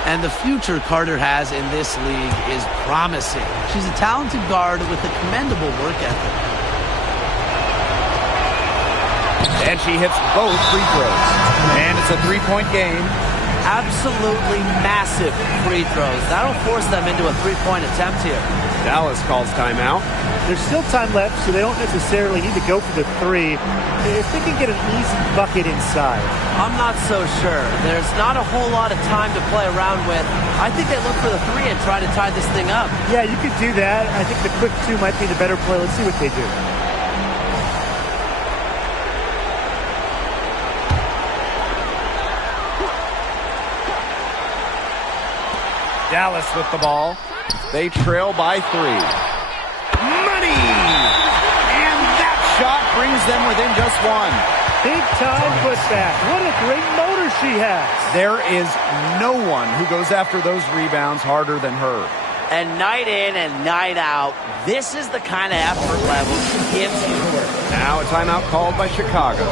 And the future Carter has in this league is promising. She's a talented guard with a commendable work ethic. And she hits both free throws. And it's a 3-point game. Absolutely massive free throws. That'll force them into a 3-point attempt here. Dallas calls timeout. There's still time left, so they don't necessarily need to go for the 3 if they can get an easy bucket inside. I'm not so sure. There's not a whole lot of time to play around with. I think they look for the 3 and try to tie this thing up. Yeah, you could do that. I think the quick 2 might be the better play. Let's see what they do. Dallas with the ball. They trail by 3. Money! And that shot brings them within just 1. Big time putback. What a great motor she has. There is no one who goes after those rebounds harder than her. And night in and night out, this is the kind of effort level she gives you. Now a timeout called by Chicago.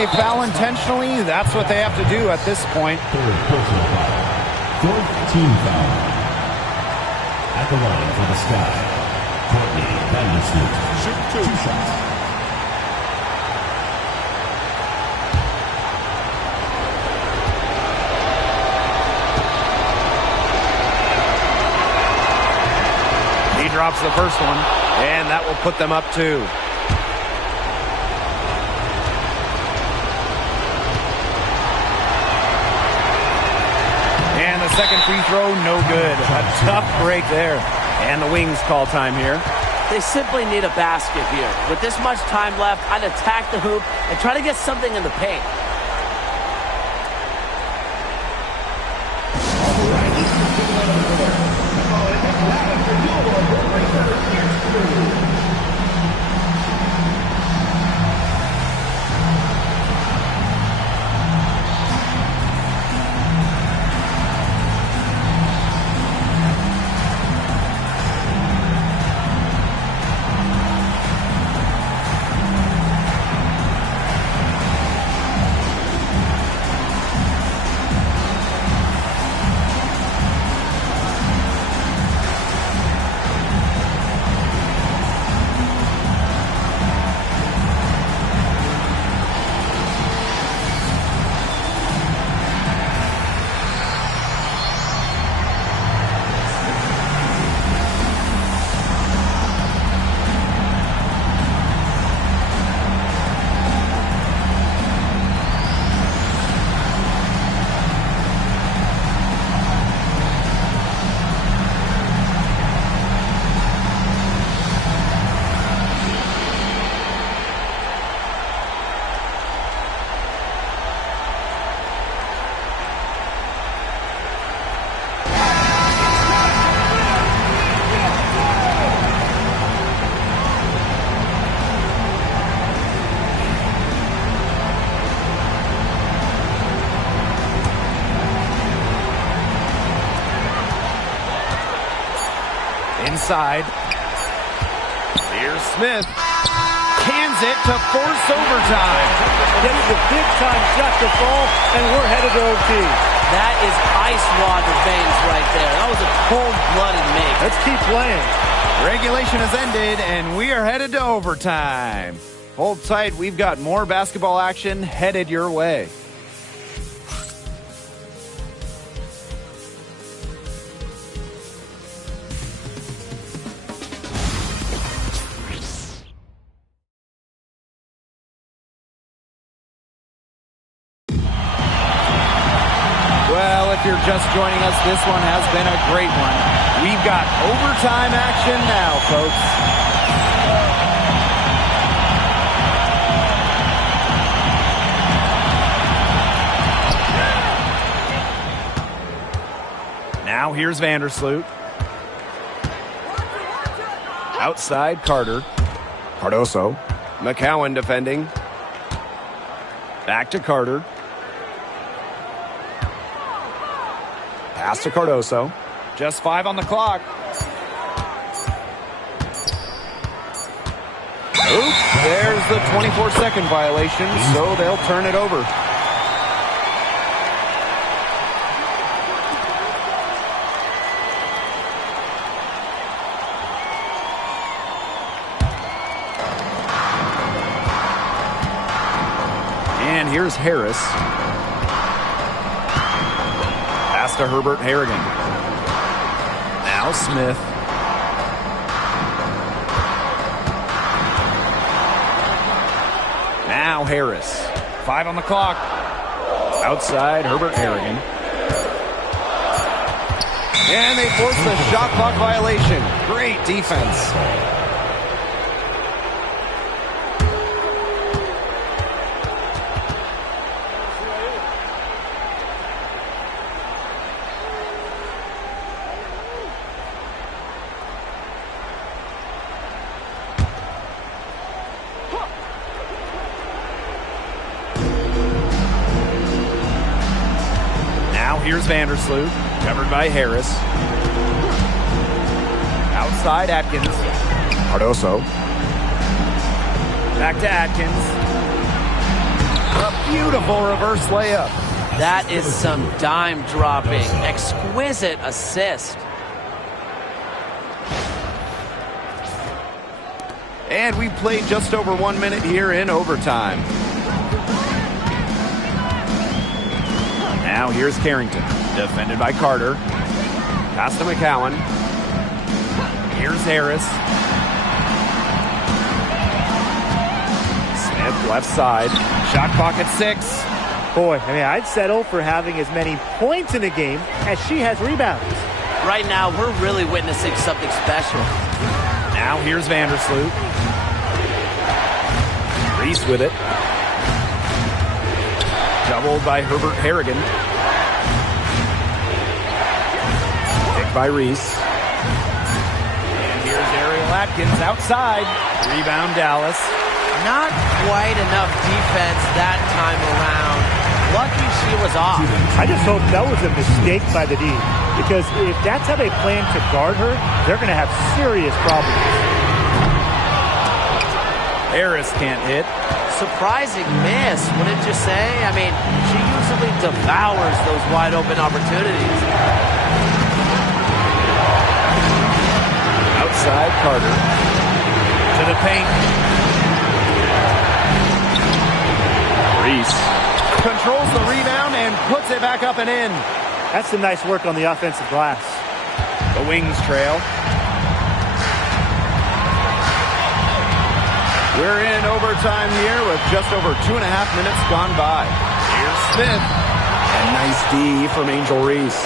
they foul intentionally, that's what they have to do at this point. Third personal foul. Fourth team foul. At the line for the Sky, Courtney Vandersloot. Shoot 2. 2 shots. He drops the first one, and that will put them up 2. And the second free throw, no good. A tough break there. And the Wings call time here. They simply need a basket here. With this much time left, I'd attack the hoop and try to get something in the paint. Inside. Here's Smith. Cans it to force overtime. Gets the big-time shot to fall, and we're headed to OT. That is ice water veins right there. That was a cold-blooded make. Let's keep playing. Regulation has ended, and we are headed to overtime. Hold tight. We've got more basketball action headed your way. If you're just joining us, this one has been a great one. We've got overtime action now, folks. Now here's Vandersloot. Outside Carter. Cardoso. McCowan defending. Back to Carter. Pass to Cardoso. Just 5 on the clock. Oops, there's the 24-second violation, so they'll turn it over. And here's Harris. To Herbert Harrigan. Now Smith. Now Harris. 5 on the clock. Outside Herbert Harrigan. And they force the shot clock violation. Great defense. Here's Vandersloot, covered by Harris. Outside Atkins. Cardoso. Back to Atkins. Up Beautiful reverse layup. That is some dime dropping. Exquisite assist. And we played just over 1 minute here in overtime. Now here's Carrington, defended by Carter. Pass to McCowan. Here's Harris. Smith left side. Shot clock at 6. Boy, I mean, I'd settle for having as many points in a game as she has rebounds. Right now, we're really witnessing something special. Now here's Vandersloot. Reese with it. Doubled by Herbert Harrigan. Picked by Reese. And here's Ariel Atkins outside. Rebound Dallas. Not quite enough defense that time around. Lucky she was off. I just hope that was a mistake by the D, because if that's how they plan to guard her, they're going to have serious problems. Harris can't hit. Surprising miss, wouldn't you say? I mean, she usually devours those wide open opportunities. Outside Carter. To the paint. Reese controls the rebound and puts it back up and in. That's some nice work on the offensive glass. The Wings trail. We're in overtime here with just over 2.5 minutes gone by. Here's Smith. And nice D from Angel Reese.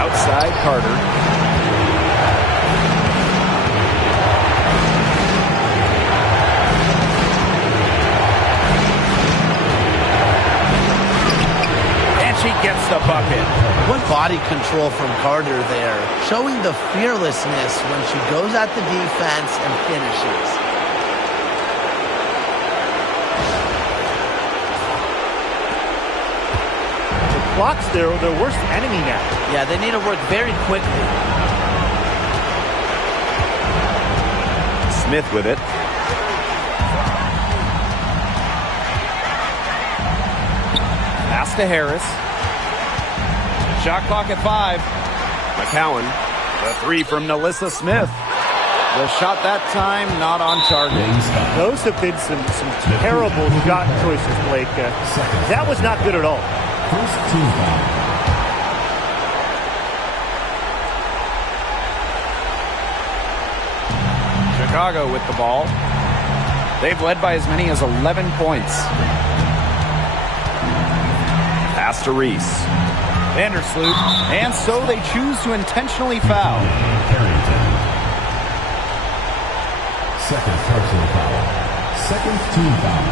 Outside Carter. She gets the bucket. What body control from Carter there, showing the fearlessness when she goes at the defense and finishes. The clock's their worst enemy now. Yeah, they need to work very quickly. Smith with it. Pass to Harris. Shot clock at 5. McCowan. The 3 from Nalissa Smith. The shot that time not on target. Those have been some terrible shot choices, Blake. That was not good at all. First team foul. Chicago with the ball. They've led by as many as 11 points. Pass to Reese. Vandersloot. And so they choose to intentionally foul. Carrington. Second personal foul. Second team foul.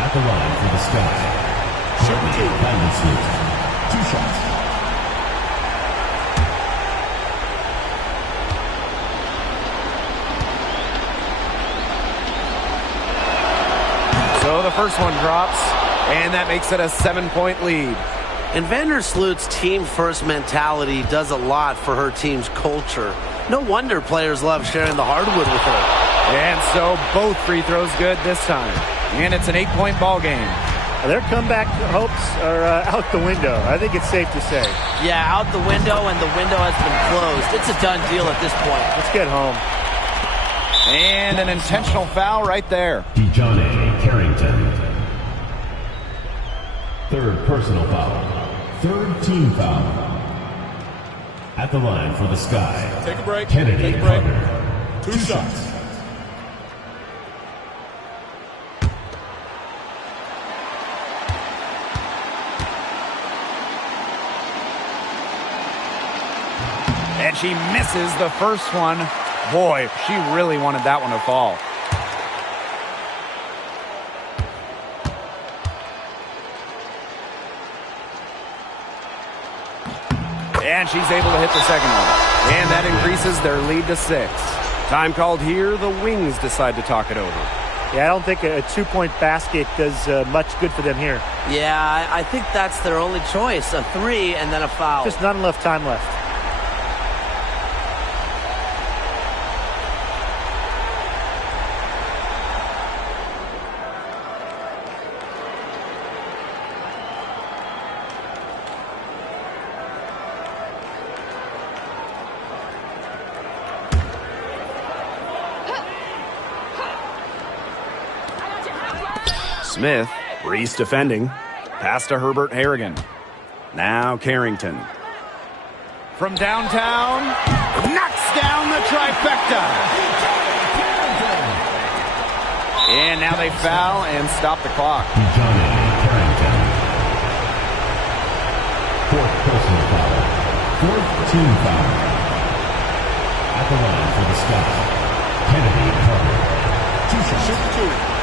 At the line for the Sky. Shooting Vandersloot. 2 shots. So the first one drops, and that makes it a 7-point lead. And Vandersloot's team-first mentality does a lot for her team's culture. No wonder players love sharing the hardwood with her. And so both free throws good this time. And it's an 8-point ball game. Their comeback hopes are out the window. I think it's safe to say. Yeah, out the window, and the window has been closed. It's a done deal at this point. Let's get home. And an intentional foul right there. DeJohn Carrington. Third personal foul. Third team foul. At the line for the Sky. Take a break. Kennedy Take a break. Carter. 2 shots. And she misses the first one. Boy, she really wanted that one to fall. And she's able to hit the second one. And that increases their lead to 6. Time called here. The Wings decide to talk it over. Yeah, I don't think a 2-point basket does much good for them here. Yeah, I think that's their only choice. A 3 and then a foul. Just not enough time left. Smith. Reese defending. Pass to Herbert Harrigan. Now Carrington. From downtown, knocks down the trifecta. And now they foul and stop the clock. Fourth personal foul. Fourth team foul. At the line for the Sky, Kennedy Carter. 2 shots. Shoot 2.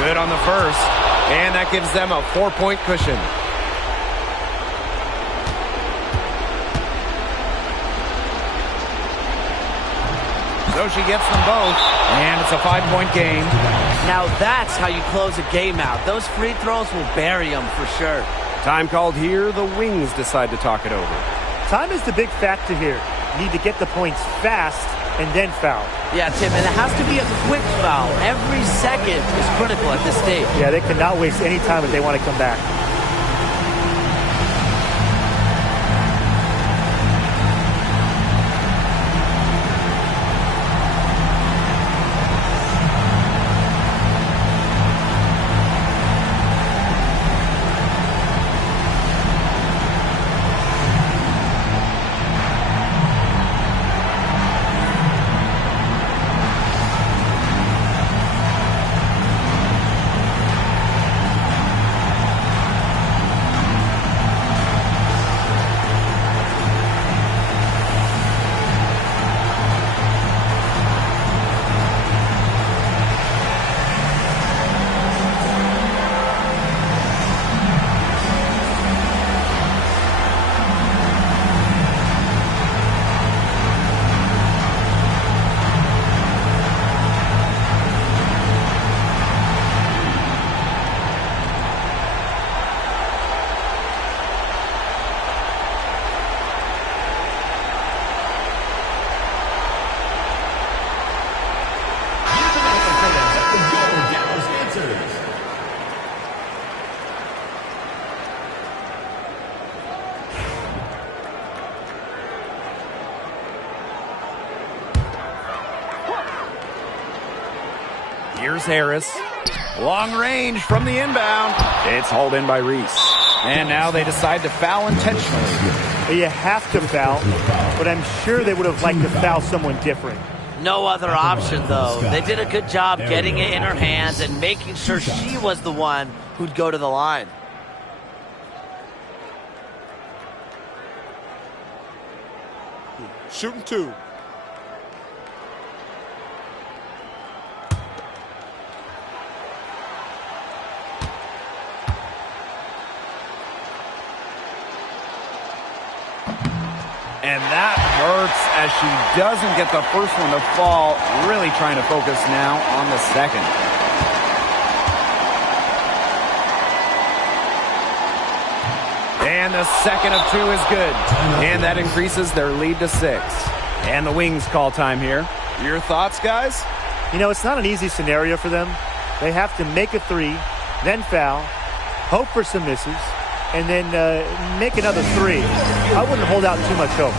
Good on the first, and that gives them a 4-point cushion. So she gets them both, and it's a 5-point game. Now that's how you close a game out. Those free throws will bury them for sure. Time called here. The Wings decide to talk it over. Time is the big factor here. Need to get the points fast and then foul. Yeah, Tim, and it has to be a quick foul. Every second is critical at this stage. Yeah, they cannot waste any time if they want to come back. Here's Harris. Long range from the inbound. It's hauled in by Reese. And now they decide to foul intentionally. You have to foul, but I'm sure they would have liked to foul someone different. No other option, though. They did a good job getting it in her hands and making sure she was the one who'd go to the line. Shooting 2. And that hurts as she doesn't get the first one to fall. Really trying to focus now on the second. And the second of 2 is good. And that increases their lead to 6. And the Wings call time here. Your thoughts, guys? You know, it's not an easy scenario for them. They have to make a 3, then foul, hope for some misses, and then make another 3. I wouldn't hold out too much hope.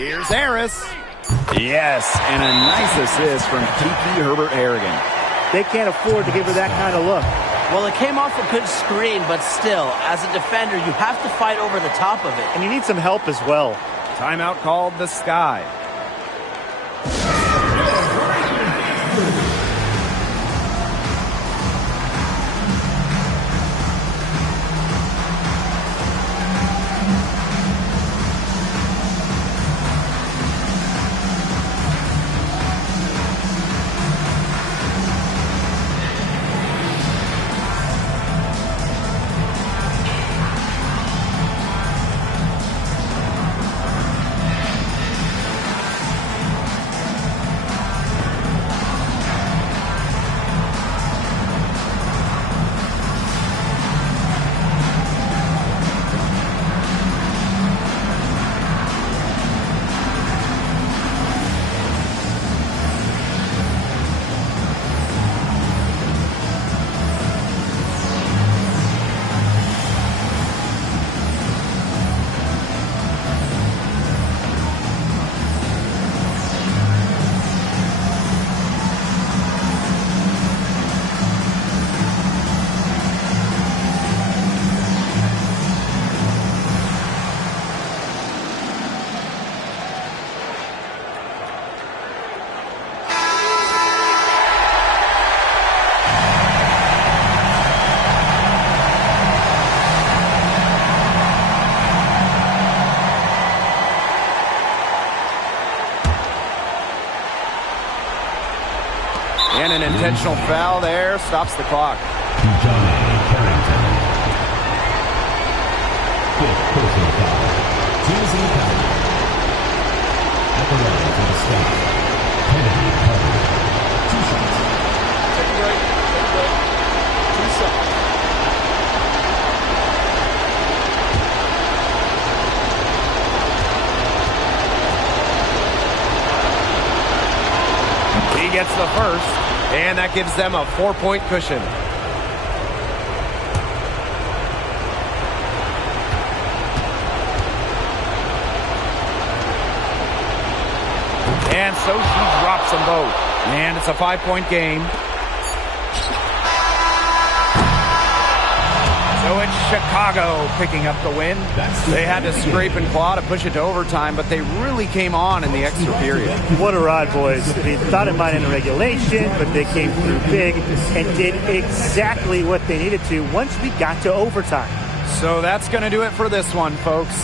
Here's Harris. Yes, and a nice assist from Kiki Herbert-Harrigan. They can't afford to give her that kind of look. Well, it came off a good screen, but still, as a defender, you have to fight over the top of it. And you need some help as well. Timeout called the Sky. And an intentional foul there stops the clock. Fifth personal foul. Teams in the foul. At the line for the Sky. Kennedy Carter. 2 shots. Take a break. 2 shots. He gets the first, and that gives them a 4-point cushion. And so she drops them both. And it's a 5-point game. So it's Chicago picking up the win. They had to scrape and claw to push it to overtime, but they really came on in the extra period. What a ride, boys. They thought it might end in regulation, but they came through big and did exactly what they needed to once we got to overtime. So that's going to do it for this one, folks.